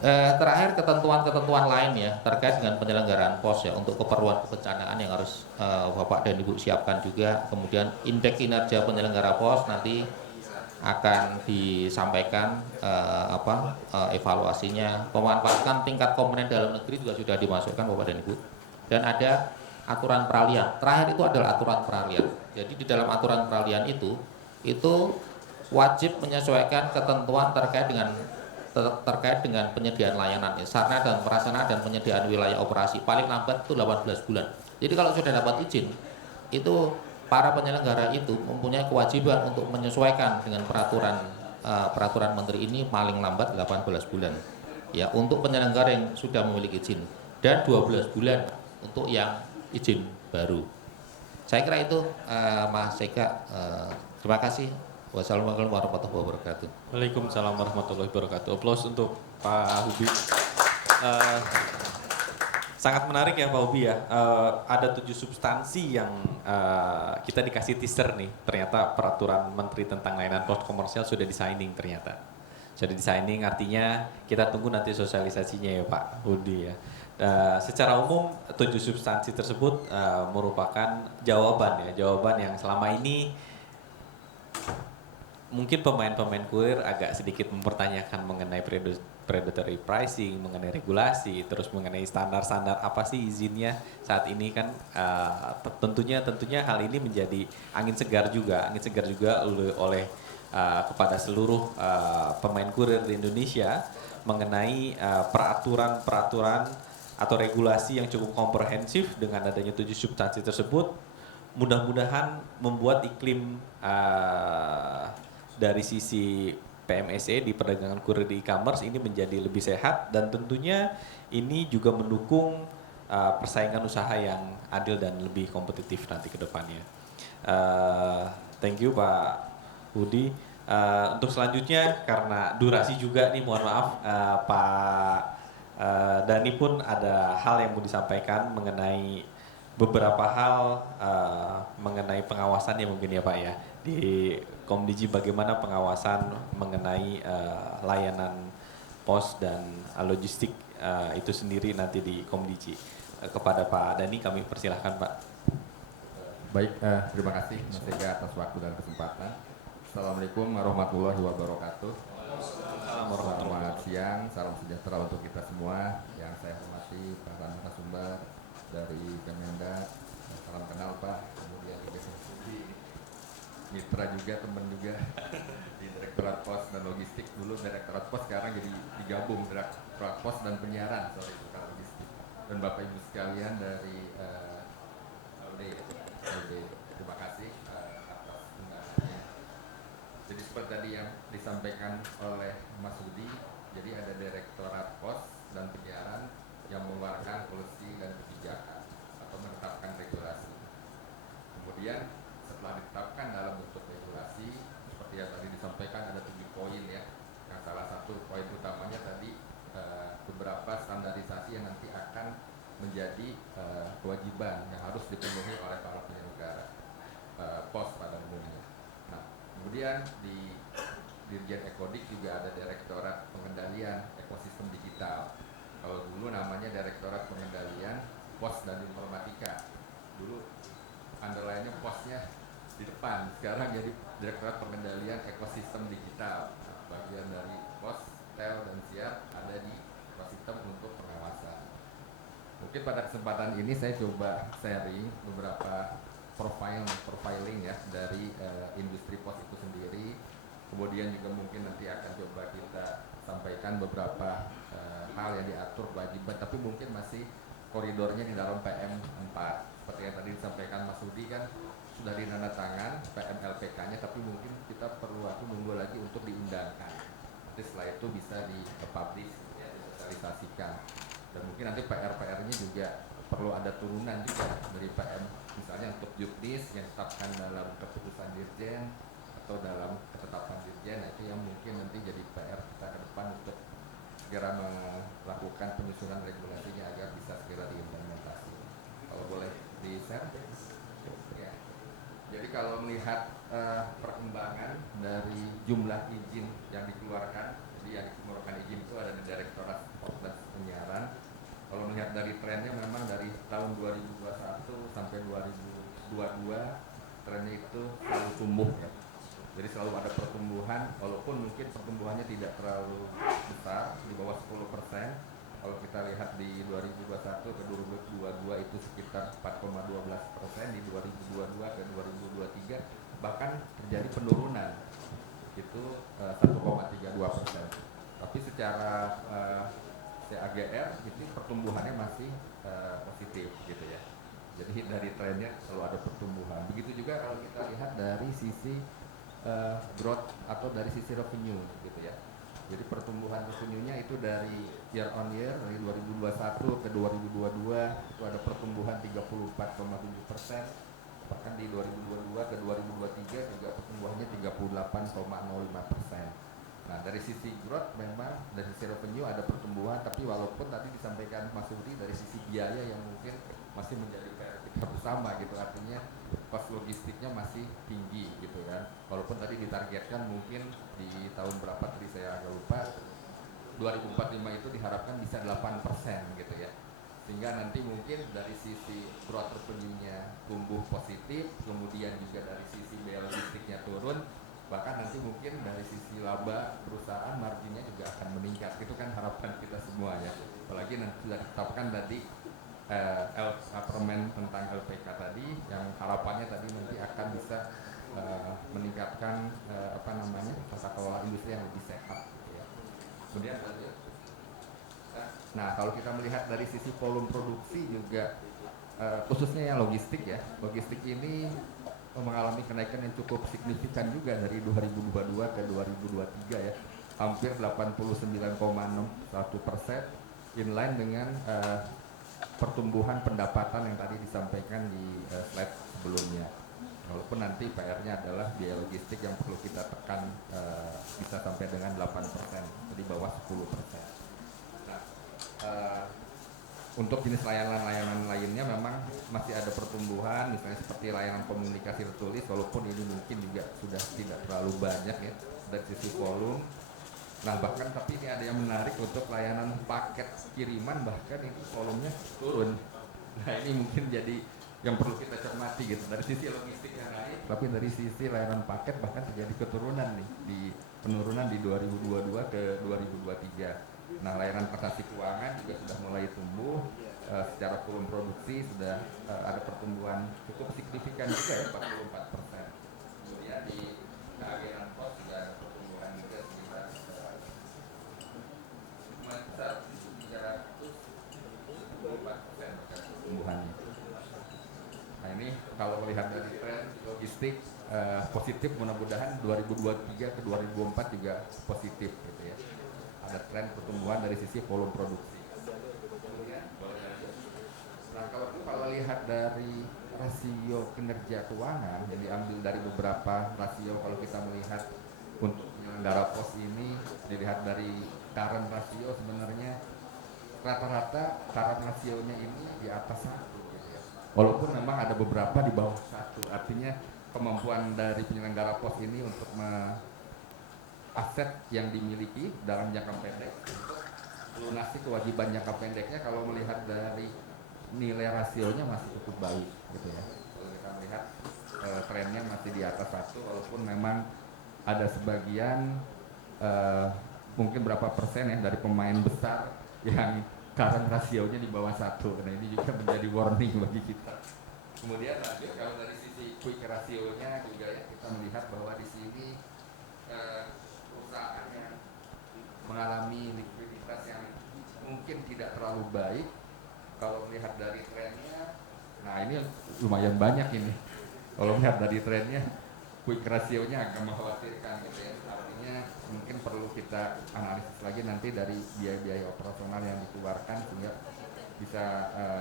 Terakhir ketentuan-ketentuan lain ya terkait dengan penyelenggaraan pos ya untuk keperluan kebencanaan yang harus Bapak dan Ibu siapkan juga. Kemudian indeks kinerja penyelenggara pos nanti akan disampaikan evaluasinya. Pemanfaatan tingkat komponen dalam negeri juga sudah dimasukkan Bapak dan Ibu. Dan ada aturan peralihan. Terakhir itu adalah aturan peralihan. Jadi di dalam aturan peralihan itu wajib menyesuaikan ketentuan terkait dengan penyediaan layanan ya, sarana dan prasarana dan penyediaan wilayah operasi paling lambat itu 18 bulan. Jadi kalau sudah dapat izin, itu para penyelenggara itu mempunyai kewajiban untuk menyesuaikan dengan peraturan menteri ini paling lambat 18 bulan. Ya, untuk penyelenggara yang sudah memiliki izin dan 12 bulan untuk yang izin baru. Saya kira itu Mas Eka. Terima kasih. Wassalamualaikum warahmatullahi wabarakatuh. Waalaikumsalam warahmatullahi wabarakatuh. Aplaus untuk Pak Hubi. Sangat menarik ya Pak Hubi ya. Ada 7 substansi yang kita dikasih teaser nih. Ternyata peraturan Menteri tentang layanan pos komersial sudah di-signing ternyata. Sudah di-signing artinya kita tunggu nanti sosialisasinya ya Pak Hubi ya. Secara umum 7 substansi tersebut merupakan jawaban yang selama ini mungkin pemain-pemain kurir agak sedikit mempertanyakan mengenai predatory pricing, mengenai regulasi, terus mengenai standar-standar apa sih izinnya saat ini kan tentunya hal ini menjadi angin segar juga oleh kepada seluruh pemain kurir di Indonesia mengenai peraturan atau regulasi yang cukup komprehensif. Dengan adanya 7 substansi tersebut mudah-mudahan membuat iklim dari sisi PMSE di perdagangan kurir di e-commerce ini menjadi lebih sehat dan tentunya ini juga mendukung persaingan usaha yang adil dan lebih kompetitif nanti ke depannya. Thank you Pak Budi. Untuk selanjutnya karena durasi juga nih mohon maaf Pak Dani pun ada hal yang mau disampaikan mengenai beberapa hal mengenai pengawasannya mungkin ya Pak ya. Di Komdiji bagaimana pengawasan mengenai layanan pos dan logistik itu sendiri nanti di Komdiji. Kepada Pak Dani kami persilahkan Pak. Baik, terima kasih Mas Ega atas waktu dan kesempatan. Assalamualaikum warahmatullahi wabarakatuh. Selamat siang, salam sejahtera untuk kita semua. Yang saya hormati para narasumber dari Kemendak, salam kenal Pak. Kemudian juga mitra juga, teman juga di Direktorat Pos dan Logistik. Dulu Direktorat Pos, sekarang jadi digabung Direktorat Pos dan Penyiaran, Direktorat Logistik. Dan Bapak Ibu sekalian dari LD, terima kasih atas undangannya. Jadi seperti tadi yang disampaikan oleh Mas Budi, jadi ada Direktorat Pos dan Penyiaran yang mengeluarkan polisi dan kebijakan atau menetapkan regulasi. Kemudian setelah ditetapkan dalam bentuk regulasi, seperti yang tadi disampaikan ada 7 poin ya. Yang salah satu poin utamanya tadi beberapa standarisasi yang nanti akan menjadi kewajiban yang harus dipenuhi oleh para penyelenggara pos pada umumnya. Nah, kemudian di Dirjen Ekodik juga ada Direktorat Pengendalian Ekosistem Digital. Kalau dulu namanya Direktorat Pengendalian Pos dan Informatika. Dulu underline-nya posnya di depan, sekarang jadi Direktorat Pengendalian Ekosistem Digital. Nah, bagian dari pos, tel, dan siap ada di ekosistem untuk pengawasan. mungkin pada kesempatan ini saya coba sharing beberapa profiling ya dari industri pos itu sendiri. Kemudian juga mungkin nanti akan coba kita sampaikan beberapa hal yang diatur kewajiban, tapi mungkin masih koridornya di dalam PM4. Seperti yang tadi disampaikan Mas Rudi kan sudah ditandatangan PMLPK-nya, tapi mungkin kita perlu nunggu lagi untuk diundangkan. Nanti setelah itu bisa dipublish, ya, disosialisasikan. Dan mungkin nanti PR-nya juga perlu ada turunan juga dari PM, misalnya untuk juknis yang ditetapkan dalam keputusan dirjen atau dalam ketetapan dirjen. Nah, itu yang mungkin nanti jadi PR kita ke depan untuk segera melakukan penyusunan regulasinya agar bisa segera diimplementasi. Kalau boleh di-share. Ya. Jadi kalau melihat perkembangan dari jumlah izin yang dikeluarkan, jadi yang dikeluarkan izin itu ada di Direktorat Pos dan Penyiaran. Kalau melihat dari trennya memang dari tahun 2021 sampai 2022 trennya itu selalu tumbuh ya. Jadi selalu ada pertumbuhan, walaupun mungkin pertumbuhannya tidak terlalu besar, di bawah 10%. Kalau kita lihat di 2021 ke 2022 itu sekitar 4,12%, di 2022 ke 2023 bahkan terjadi penurunan, itu 1,32%. Tapi secara CAGR itu pertumbuhannya masih positif gitu ya. Jadi dari trennya selalu ada pertumbuhan. Begitu juga kalau kita lihat dari sisi growth atau dari sisi revenue gitu ya. Jadi pertumbuhan revenue-nya itu dari year on year dari 2021 ke 2022 itu ada pertumbuhan 34,7%. Bahkan di 2022 ke 2023 juga pertumbuhannya 38,05%. Nah, dari sisi growth memang dari sisi revenue ada pertumbuhan, tapi walaupun tadi disampaikan Mas Rudi dari sisi biaya yang mungkin masih menjadi PR kita bersama gitu, artinya kos logistiknya masih tinggi gitu kan. Walaupun tadi ditargetkan mungkin di tahun berapa tadi saya agak lupa, 2045 itu diharapkan bisa 8% gitu ya. Sehingga nanti mungkin dari sisi growth revenue-nya tumbuh positif, kemudian juga dari sisi biaya logistiknya turun, bahkan nanti mungkin dari sisi laba perusahaan marginnya juga akan meningkat. Itu kan harapan kita semua ya. Apalagi nanti sudah ditetapkan tadi permen tentang LPK tadi, yang harapannya tadi nanti akan bisa meningkatkan tata kelola industri yang lebih sehat. Ya. Kemudian nah, kalau kita melihat dari sisi volume produksi juga khususnya yang logistik ya, logistik ini mengalami kenaikan yang cukup signifikan juga dari 2022 ke 2023 ya, hampir 89,61%, inline dengan pertumbuhan pendapatan yang tadi disampaikan di slide sebelumnya. Walaupun nanti PR-nya adalah biaya logistik yang perlu kita tekan bisa sampai dengan 8%, jadi bawah 10%. Nah, untuk jenis layanan-layanan lainnya memang masih ada pertumbuhan, misalnya seperti layanan komunikasi tertulis, walaupun ini mungkin juga sudah tidak terlalu banyak ya dari sisi volume. Nah, bahkan tapi ini ada yang menarik untuk layanan paket kiriman, bahkan itu volumenya turun. Nah, ini mungkin jadi yang perlu kita cermati gitu. Dari sisi logistik yang naik, tapi dari sisi layanan paket bahkan terjadi keturunan nih, di penurunan di 2022 ke 2023. Nah, layanan transaksi keuangan juga sudah mulai tumbuh, secara volume produksi sudah ada pertumbuhan cukup signifikan juga ya, 44%. Kemudian di agen pos juga ada pertumbuhan juga sekitar 304% pertumbuhannya. Nah, ini kalau melihat dari tren logistik positif, mudah-mudahan 2023 ke 2024 juga positif gitu ya. Ada tren pertumbuhan dari sisi volume produksi. Nah, kalau lihat dari rasio kinerja keuangan yang diambil dari beberapa rasio, kalau kita melihat untuk penyelenggara pos ini dilihat dari current rasio, sebenarnya rata-rata current rasionya ini di atas 1 gitu ya. Walaupun memang ada beberapa di bawah 1, artinya kemampuan dari penyelenggara pos ini untuk aset yang dimiliki dalam jangka pendek untuk melunasi kewajiban jangka pendeknya, kalau melihat dari nilai rasionya masih cukup baik gitu ya. Kalau kita melihat trennya masih di atas 1, walaupun memang ada sebagian mungkin berapa persen ya dari pemain besar yang current rasionya di bawah 1. Nah ini juga menjadi warning bagi kita. Kemudian lanjut kalau dari sisi quick rasionya juga ya, kita melihat bahwa di sini perusahaan yang mengalami likuiditas yang mungkin tidak terlalu baik. Kalau melihat dari trennya, nah ini lumayan banyak ini. Kalau melihat dari trennya, quick rasionya agak mengkhawatirkan gitu ya. Artinya mungkin perlu kita analisis lagi nanti dari biaya-biaya operasional yang dikeluarkan sehingga bisa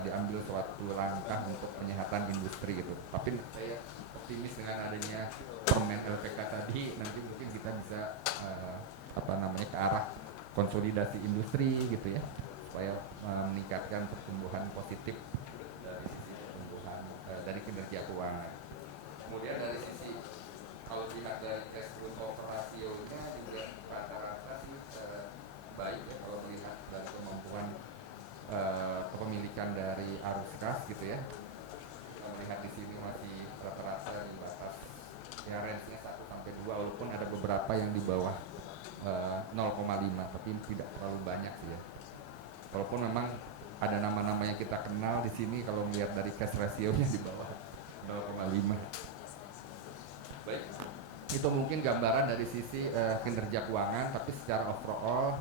diambil suatu langkah untuk penyehatan industri gitu. Tapi saya optimis dengan adanya permen LPK tadi, nanti mungkin kita bisa ke arah konsolidasi industri gitu ya, supaya meningkatkan pertumbuhan positif dari sisi pertumbuhan dari kinerja keuangan. Kemudian dari sisi kalau lihat dari cash flow operasionya juga rata-rata sih baik ya kalau melihat dari kemampuan kepemilikan dari arus kas gitu ya. Kita melihat di sini masih rata-rata di batas ya range-nya 1 sampai 2 walaupun ada beberapa yang di bawah 0,5 tapi tidak terlalu banyak sih ya. Walaupun memang ada nama-nama yang kita kenal di sini kalau melihat dari cash ratio-nya di bawah 0,5. Baik, itu mungkin gambaran dari sisi kinerja keuangan, tapi secara overall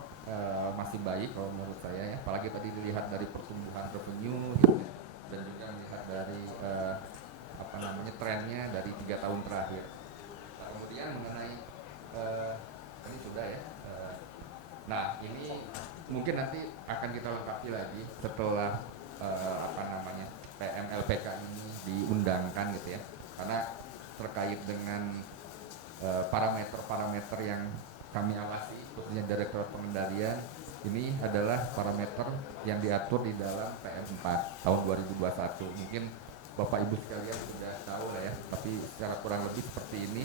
masih baik kalau menurut saya ya. Apalagi tadi dilihat dari pertumbuhan revenue gitu ya, dan juga melihat dari trennya dari 3 tahun terakhir. Nah, kemudian mengenai ini sudah ya. Nah ini mungkin nanti akan kita lengkapi lagi setelah PMLPK ini diundangkan gitu ya, karena terkait dengan parameter-parameter yang kami awasi khususnya Direktorat Pengendalian ini adalah parameter yang diatur di dalam PM4 tahun 2021. Mungkin Bapak Ibu sekalian sudah tahu lah ya, tapi secara kurang lebih seperti ini.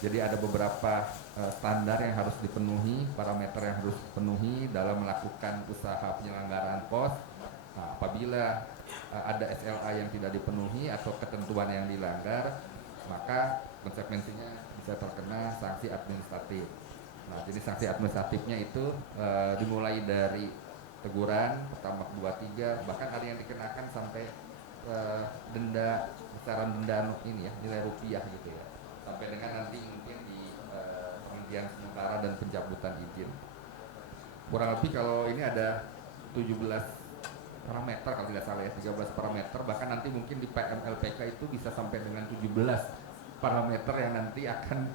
Jadi ada beberapa standar yang harus dipenuhi, parameter yang harus dipenuhi dalam melakukan usaha penyelenggaraan pos. Nah, apabila ada SLA yang tidak dipenuhi atau ketentuan yang dilanggar, maka konsekuensinya bisa terkena sanksi administratif. Nah, jadi sanksi administratifnya itu dimulai dari teguran pertama, kedua, 3, bahkan ada yang dikenakan sampai denda, besaran denda ini ya, nilai rupiah gitu ya, sampai dengan nanti mungkin di penghentian sementara dan pencabutan izin. Kurang lebih kalau ini ada 17 parameter kalau tidak salah ya, 13 parameter, bahkan nanti mungkin di PMLPK itu bisa sampai dengan 17 parameter yang nanti akan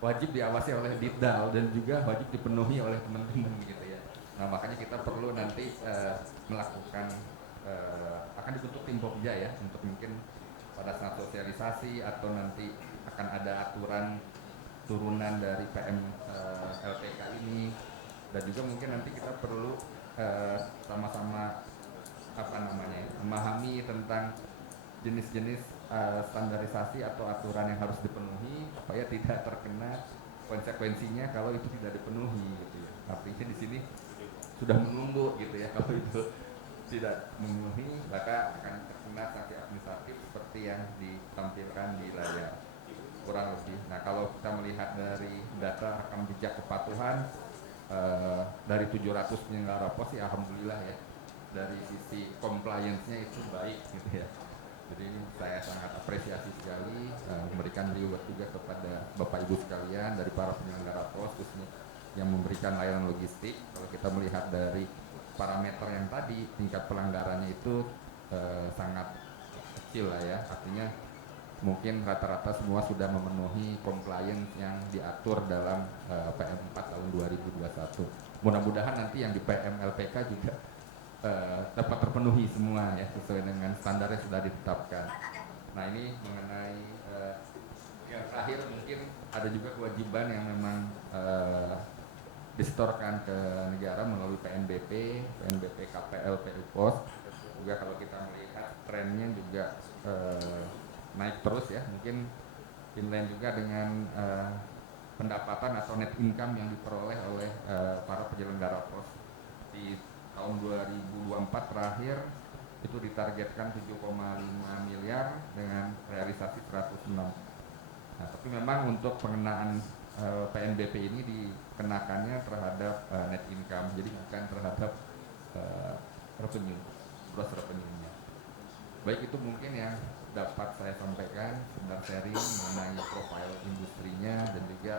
wajib diawasi oleh Ditdal dan juga wajib dipenuhi oleh teman-teman gitu ya. Nah makanya kita perlu nanti melakukan akan dibentuk tim Pokja ya, untuk mungkin pada saat sosialisasi atau nanti akan ada aturan turunan dari PMLPK ini, dan juga mungkin nanti kita perlu sama-sama memahami tentang jenis-jenis standarisasi atau aturan yang harus dipenuhi supaya tidak terkena konsekuensinya kalau itu tidak dipenuhi gitu ya. Artinya di sini sudah menunggu gitu ya, kalau itu tidak memenuhi maka akan terkena sanksi administratif seperti yang ditampilkan di layar kurang lebih. Nah kalau kita melihat dari data rekam jejak kepatuhan dari 700 penyelenggara pos sih alhamdulillah ya, dari sisi compliance-nya itu baik gitu ya. Jadi ini saya sangat apresiasi sekali, memberikan reward juga kepada Bapak Ibu sekalian dari para penyelenggara pos khususnya yang memberikan layanan logistik. Kalau kita melihat dari parameter yang tadi, tingkat pelanggarannya itu sangat kecil lah ya, artinya mungkin rata-rata semua sudah memenuhi compliance yang diatur dalam PM4 tahun 2021. Mudah-mudahan nanti yang di PMLPK juga dapat terpenuhi semua ya, sesuai dengan standar yang sudah ditetapkan. Nah ini mengenai yang terakhir mungkin ada juga kewajiban yang memang disetorkan ke negara melalui PNBP, KPL, PU Pos. Juga kalau kita melihat trennya juga naik terus ya, mungkin inline juga dengan pendapatan atau net income yang diperoleh oleh para penyelenggara pos. Di tahun 2024 terakhir itu ditargetkan 7,5 miliar dengan realisasi 106. Nah, tapi memang untuk pengenaan PNBP ini dikenakannya terhadap net income, jadi bukan terhadap revenue, gross revenue-nya. Baik, itu mungkin yang dapat saya sampaikan sebentar sharing mengenai profil industrinya dan juga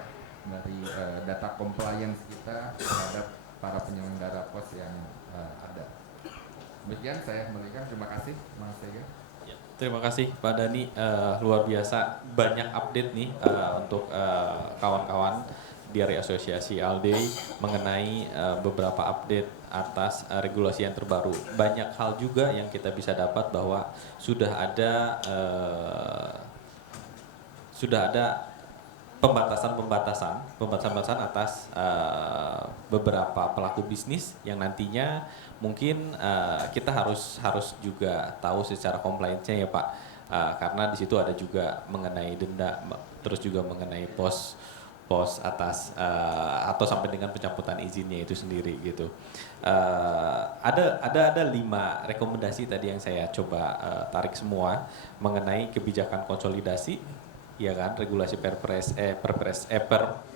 dari data compliance kita terhadap para penyelenggara pos yang ada. Demikian saya kembalikan, terima kasih Mas Ega. Terima kasih Pak Dhani, luar biasa banyak update nih untuk kawan-kawan dari Asosiasi ALDE mengenai beberapa update atas regulasi yang terbaru. Banyak hal juga yang kita bisa dapat bahwa sudah ada pembatasan atas beberapa pelaku bisnis yang nantinya mungkin kita harus juga tahu secara compliance-nya ya Pak, karena di situ ada juga mengenai denda, terus juga mengenai pos atas atau sampai dengan pencabutan izinnya itu sendiri gitu. Ada 5 rekomendasi tadi yang saya coba tarik semua mengenai kebijakan konsolidasi. Ya kan, regulasi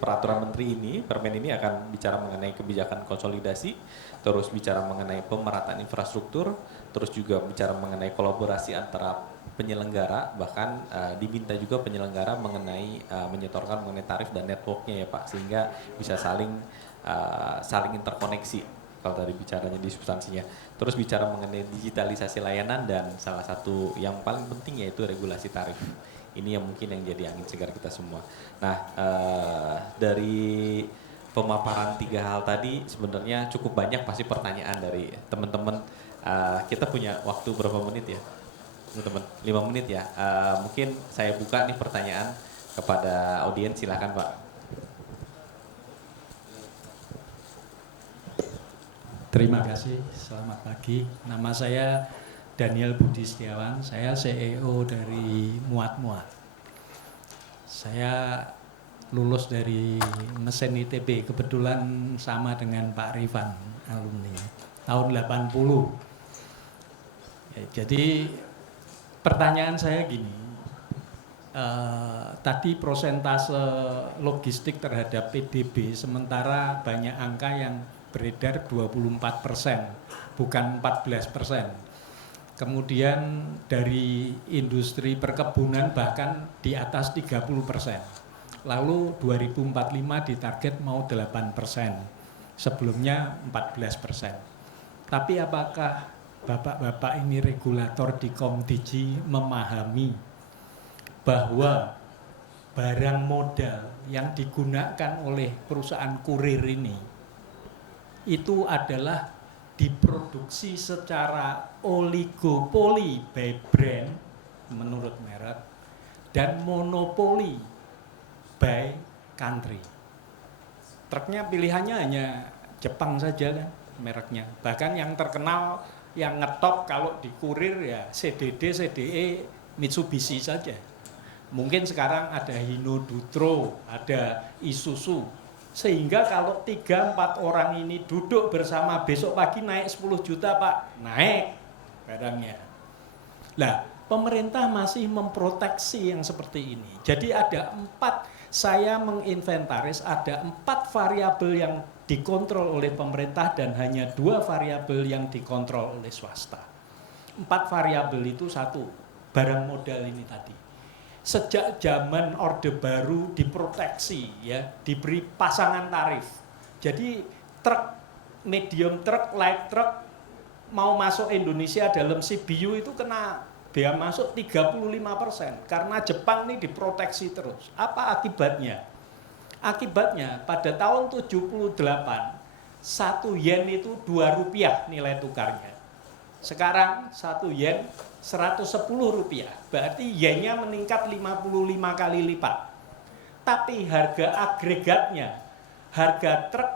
peraturan menteri ini, permen ini akan bicara mengenai kebijakan konsolidasi, terus bicara mengenai pemerataan infrastruktur, terus juga bicara mengenai kolaborasi antara penyelenggara, bahkan diminta juga penyelenggara mengenai menyetorkan mengenai tarif dan networknya ya Pak, sehingga bisa saling interkoneksi kalau tadi bicaranya di substansinya. Terus bicara mengenai digitalisasi layanan dan salah satu yang paling penting yaitu regulasi tarif. Ini yang mungkin yang jadi angin segar kita semua. Nah, dari pemaparan 3 hal tadi sebenarnya cukup banyak pasti pertanyaan dari teman-teman. Kita punya waktu berapa menit ya, teman-teman? 5 menit ya. Mungkin saya buka nih pertanyaan kepada audiens, silakan Pak. Terima kasih, selamat pagi. Nama saya Daniel Budi Setiawan, saya CEO dari Muat. Saya lulus dari mesin ITB, kebetulan sama dengan Pak Rifan, alumni, tahun 80. Ya, jadi pertanyaan saya gini, tadi prosentase logistik terhadap PDB, sementara banyak angka yang beredar 24%, bukan 14%. Kemudian dari industri perkebunan bahkan di atas 30%. Lalu 2045 ditarget mau 8%, sebelumnya 14%. Tapi apakah Bapak-bapak ini regulator di Komdigi memahami bahwa barang modal yang digunakan oleh perusahaan kurir ini itu adalah diproduksi secara oligopoli by brand menurut merek dan monopoli by country. Truknya pilihannya hanya Jepang saja kan mereknya. Bahkan yang terkenal, yang ngetop kalau di kurir ya CDD, CDE, Mitsubishi saja. Mungkin sekarang ada Hino Dutro, ada Isuzu. Sehingga kalau 3-4 orang ini duduk bersama besok pagi naik 10 juta Pak, naik barangnya. Nah, pemerintah masih memproteksi yang seperti ini. Jadi ada 4, saya menginventaris ada 4 variabel yang dikontrol oleh pemerintah dan hanya 2 variabel yang dikontrol oleh swasta. 4 variabel itu, 1, barang modal ini tadi. Sejak zaman Orde Baru diproteksi ya, diberi pasangan tarif. Jadi truk, medium truk, light truk mau masuk Indonesia dalam CBU itu kena bea masuk 35% karena Jepang ini diproteksi terus. Apa akibatnya? Akibatnya pada tahun 78 1 yen itu 2 rupiah nilai tukarnya. Sekarang 1 yen 110 rupiah, berarti yennya meningkat 55 kali lipat. Tapi harga agregatnya, harga truk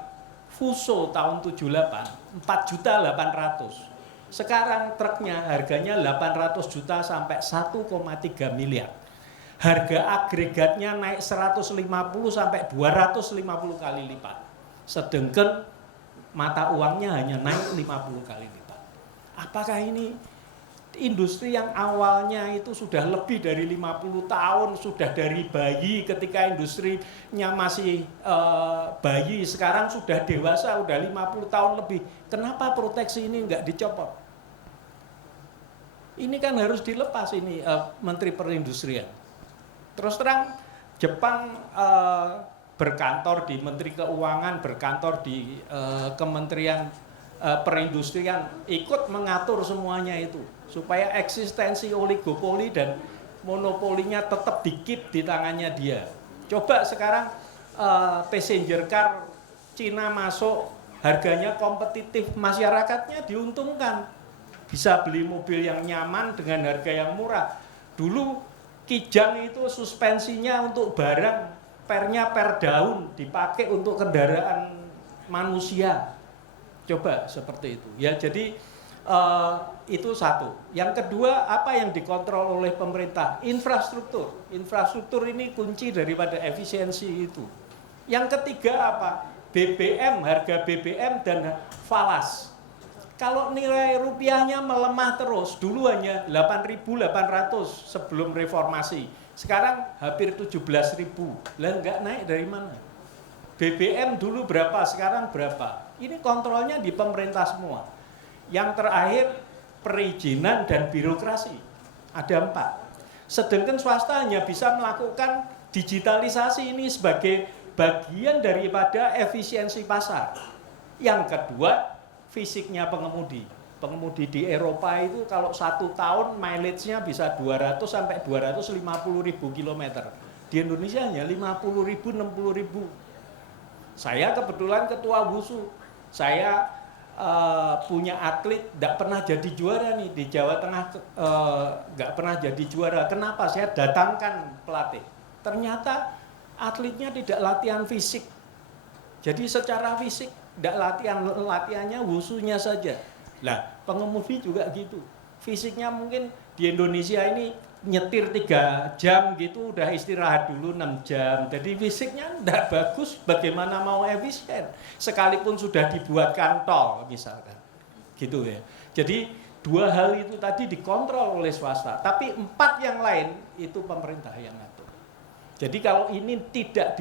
Fuso tahun 78 4.800.000. Sekarang truknya harganya 800 juta sampai 1,3 miliar. Harga agregatnya naik 150 sampai 250 kali lipat. Sedangkan mata uangnya hanya naik 50 kali lipat. Apakah ini industri yang awalnya itu sudah lebih dari 50 tahun, sudah dari bayi ketika industrinya masih bayi, sekarang sudah dewasa, sudah 50 tahun lebih. Kenapa proteksi ini nggak dicopot? Ini kan harus dilepas ini Menteri Perindustrian. Terus terang Jepang berkantor di Menteri Keuangan, berkantor di Kementerian Perindustrian, ikut mengatur semuanya itu supaya eksistensi oligopoli dan monopolinya tetap dikip di tangannya dia. Coba sekarang passenger car Cina masuk, harganya kompetitif, masyarakatnya diuntungkan, bisa beli mobil yang nyaman dengan harga yang murah. Dulu Kijang itu suspensinya untuk barang, pernya per daun, dipakai untuk kendaraan manusia. Coba seperti itu ya. Jadi itu satu. Yang kedua, apa yang dikontrol oleh pemerintah? Infrastruktur. Infrastruktur ini kunci daripada efisiensi itu. Yang ketiga apa? BBM, harga BBM dan falas. Kalau nilai rupiahnya melemah terus, dulu hanya 8.800 sebelum reformasi. Sekarang hampir 17.000. Lah nggak naik dari mana? BBM dulu berapa, sekarang berapa? Ini kontrolnya di pemerintah semua. Yang terakhir, perizinan dan birokrasi. Ada 4. Sedangkan swasta hanya bisa melakukan digitalisasi ini sebagai bagian daripada efisiensi pasar. Yang kedua, fisiknya pengemudi. Pengemudi di Eropa itu kalau 1 tahun mileage-nya bisa 200 sampai 250.000 kilometer. Di Indonesia hanya 50.000, 60.000. Saya kebetulan ketua WUSU. Saya punya atlet tidak pernah jadi juara nih di Jawa Tengah, nggak pernah jadi juara. Kenapa? Saya datangkan pelatih. Ternyata atletnya tidak latihan fisik. Jadi secara fisik tidak latihannya WUSU-nya saja. Lah, pengemudi juga gitu. Fisiknya mungkin di Indonesia ini nyetir 3 jam gitu, udah istirahat dulu 6 jam. Jadi fisiknya tidak bagus, bagaimana mau efisien? Sekalipun sudah dibuatkan tol misalkan. Gitu ya. Jadi 2 hal itu tadi dikontrol oleh swasta, tapi 4 yang lain itu pemerintah yang ngatur. Jadi kalau ini tidak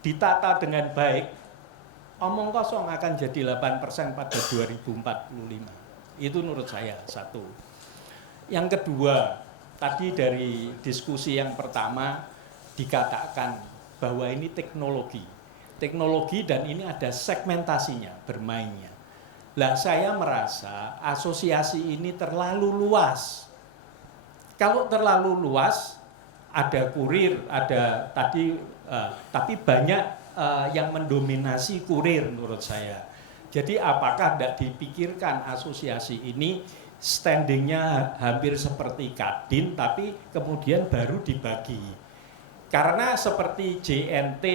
ditata dengan baik, omong kosong akan jadi 8% pada 2045. Itu menurut saya satu. Yang kedua, tadi dari diskusi yang pertama dikatakan bahwa ini teknologi. Teknologi dan ini ada segmentasinya, bermainnya. Lah saya merasa asosiasi ini terlalu luas. Kalau terlalu luas, ada kurir, ada tadi, tapi banyak yang mendominasi kurir menurut saya. Jadi apakah tidak dipikirkan asosiasi ini standingnya hampir seperti Kadin, tapi kemudian baru dibagi. Karena seperti JNT,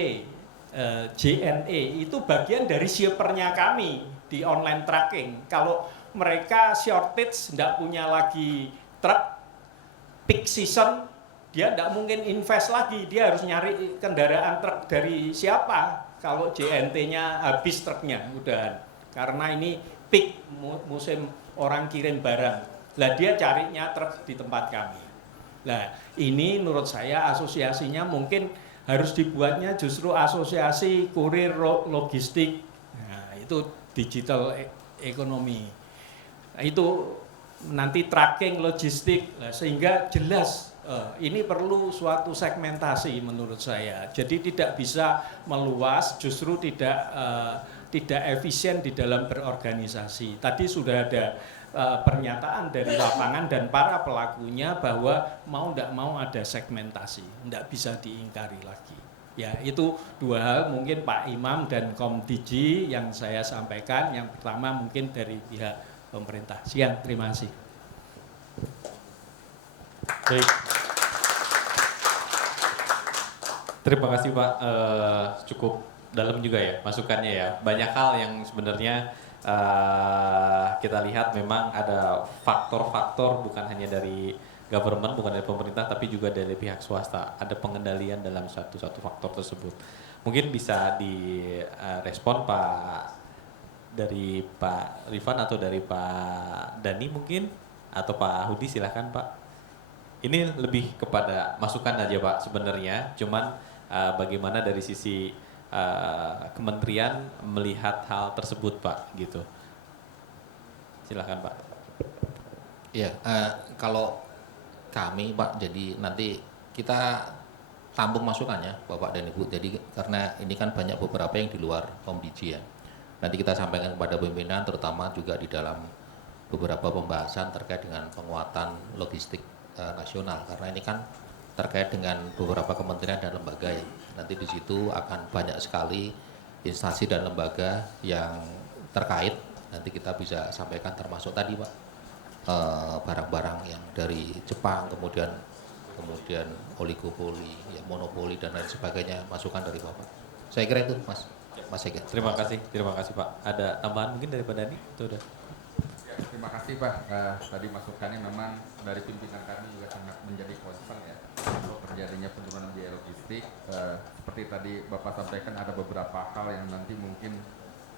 JNE itu bagian dari shippernya kami di online tracking. Kalau mereka shortage, tidak punya lagi truk, peak season, dia tidak mungkin invest lagi, dia harus nyari kendaraan truk dari siapa. Kalau JNT-nya habis truknya, udah. Karena ini peak musim orang kirim barang. Lah dia carinya truk di tempat kami. Nah ini menurut saya asosiasinya mungkin harus dibuatnya justru asosiasi kurir logistik. Nah itu digital ekonomi. Nah, itu nanti tracking logistik. Nah, sehingga jelas ini perlu suatu segmentasi menurut saya. Jadi tidak bisa meluas, justru tidak efisien di dalam berorganisasi. Tadi sudah ada pernyataan dari lapangan dan para pelakunya bahwa mau tidak mau ada segmentasi, tidak bisa diingkari lagi. Ya itu 2 hal mungkin Pak Imam dan Komdiji yang saya sampaikan. Yang pertama mungkin dari pihak pemerintah. Sekian, terima kasih. Baik. Terima kasih Pak, cukup dalam juga ya masukannya ya. Banyak hal yang sebenarnya kita lihat memang ada faktor-faktor bukan hanya dari government, bukan dari pemerintah, tapi juga dari pihak swasta. Ada pengendalian dalam satu faktor tersebut. Mungkin bisa direspon Pak, dari Pak Rifan atau dari Pak Dani mungkin. atau Pak Hudi silahkan Pak. Ini lebih kepada masukan aja Pak sebenarnya, cuman bagaimana dari sisi kementerian melihat hal tersebut Pak gitu. Silahkan Pak. Ya, kalau kami Pak, jadi nanti kita tampung masukannya Bapak dan Ibu. Jadi karena ini kan banyak beberapa yang di luar Komdiji ya. Nanti kita sampaikan kepada pimpinan, terutama juga di dalam beberapa pembahasan terkait dengan penguatan logistik nasional. Karena ini kan terkait dengan beberapa kementerian dan lembaga ya. Nanti di situ akan banyak sekali instansi dan lembaga yang terkait. Nanti kita bisa sampaikan termasuk tadi Pak, barang-barang yang dari Jepang, kemudian oligopoli, ya, monopoli dan lain sebagainya, masukan dari Bapak. Saya kira itu Mas Ega. Terima kasih Pak. Ada tambahan mungkin dari Pak Dani? Itu udah. Ya, terima kasih Pak. Tadi masukannya memang dari pimpinan kami juga sangat menjadi concern ya untuk terjadinya penurunan biaya logistik. Seperti tadi Bapak sampaikan ada beberapa hal yang nanti mungkin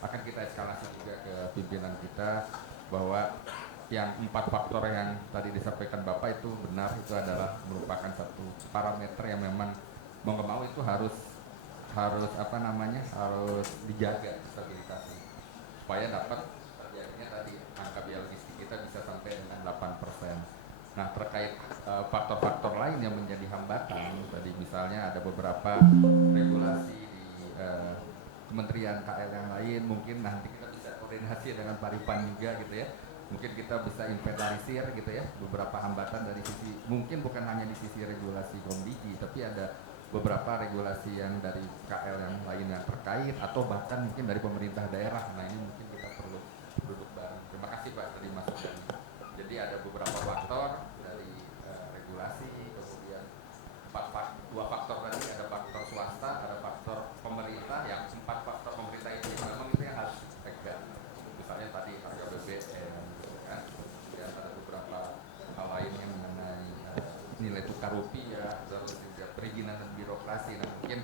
akan kita eskalasi juga ke pimpinan kita, bahwa yang 4 faktor yang tadi disampaikan Bapak itu benar, itu adalah merupakan satu parameter yang memang mau nggak mau itu harus dijaga stabilitasnya supaya dapat terjadinya tadi angka biaya logistik kita bisa sampai dengan 8%. Nah, terkait faktor-faktor lain yang menjadi hambatan tadi, misalnya ada beberapa regulasi di kementerian KL yang lain, mungkin nanti kita bisa koordinasi dengan Pak Rifan juga gitu ya. Mungkin kita bisa inventarisir gitu ya beberapa hambatan dari sisi, mungkin bukan hanya di sisi regulasi Komdiji, tapi ada beberapa regulasi yang dari KL yang lain yang terkait, atau bahkan mungkin dari pemerintah daerah. Nah, ini mungkin kita perlu duduk bareng. Terima kasih Pak tadi masukannya. Jadi ada beberapa faktor dari regulasi, kemudian 2 faktor tadi, ada faktor swasta, ada faktor pemerintah. Yang 4 faktor pemerintah ini memang itu yang harus pegang. Misalnya tadi harga BBM, kemudian ada beberapa hal lainnya mengenai nilai tukar rupiah, terus juga perizinan dan birokrasi. Nah, mungkin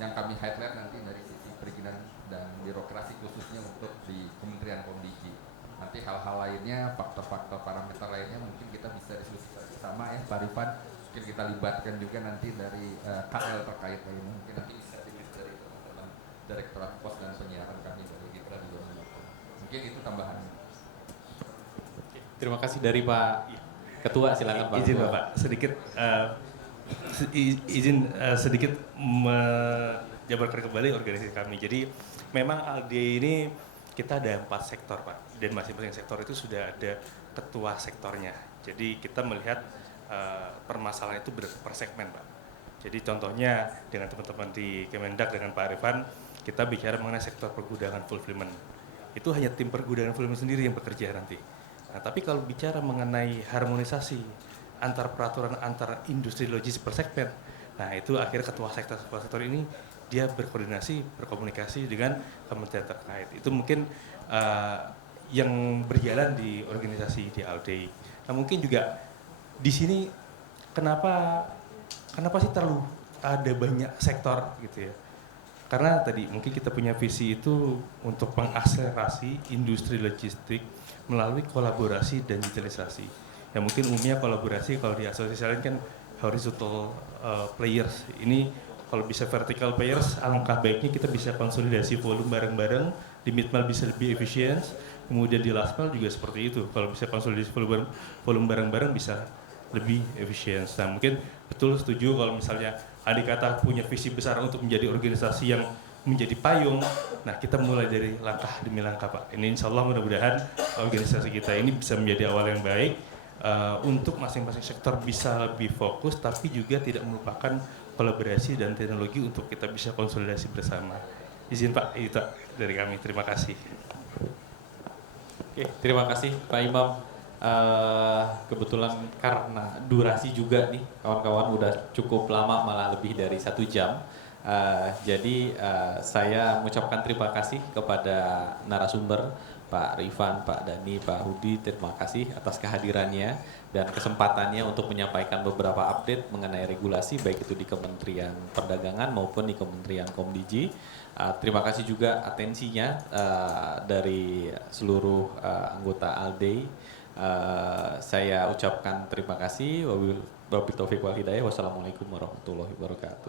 yang kami highlight nanti dari sisi perizinan dan birokrasi khususnya untuk di Kementerian Komdiji. Nanti hal-hal lainnya, faktor-faktor parameter lainnya mungkin kita bisa diskusi bersama ya Pak Rifan. Mungkin kita libatkan juga nanti dari KL terkait lainnya. Mungkin nanti bisa dilihat dari teman-teman Direktorat Pos dan Penyiaran kami dari Gitra juga. Mungkin itu tambahan. Terima kasih dari Pak Ketua, silakan Pak. Izin Bapak, sedikit sedikit menjabarkan kembali organisasi kami. Jadi memang ALD ini kita ada 4 sektor Pak, dan masing-masing sektor itu sudah ada ketua sektornya. Jadi kita melihat permasalahan itu per segmen Pak. Jadi contohnya dengan teman-teman di Kemendak dengan Pak Arifan, kita bicara mengenai sektor pergudangan fulfillment. Itu hanya tim pergudangan fulfillment sendiri yang bekerja nanti. Nah, tapi kalau bicara mengenai harmonisasi antar peraturan antar industri logistik per segmen, nah itu akhirnya ketua sektor ini dia berkomunikasi dengan kementerian terkait. Itu mungkin yang berjalan di organisasi di ALDI. Nah, mungkin juga di sini kenapa sih terlalu ada banyak sektor gitu ya? Karena tadi mungkin kita punya visi itu untuk mengakselerasi industri logistik melalui kolaborasi dan digitalisasi. Ya mungkin umumnya kolaborasi kalau di asosiasi lain kan horizontal players. Ini kalau bisa vertical players, alangkah baiknya kita bisa konsolidasi volume bareng-bareng, di mid mile bisa lebih efisien, kemudian di last mile juga seperti itu. Kalau bisa konsolidasi volume bareng-bareng bisa lebih efisien. Nah, mungkin betul setuju kalau misalnya adik kata punya visi besar untuk menjadi organisasi yang menjadi payung. Nah, kita mulai dari langkah demi langkah Pak. Ini insya Allah mudah-mudahan organisasi kita ini bisa menjadi awal yang baik untuk masing-masing sektor bisa lebih fokus, tapi juga tidak melupakan kolaborasi dan teknologi untuk kita bisa konsolidasi bersama. Izin Pak, itu dari kami. Terima kasih. Oke, terima kasih Pak Imam. Kebetulan karena durasi juga nih, kawan-kawan udah cukup lama, malah lebih dari 1 jam. Jadi saya mengucapkan terima kasih kepada narasumber Pak Rifan, Pak Dani, Pak Hudi. Terima kasih atas kehadirannya dan kesempatannya untuk menyampaikan beberapa update mengenai regulasi baik itu di Kementerian Perdagangan maupun di Kementerian Komdiji. Terima kasih juga atensinya dari seluruh anggota ALDI Saya ucapkan terima kasih. Wabillahi taufiq wal hidayah. Wassalamualaikum warahmatullahi wabarakatuh.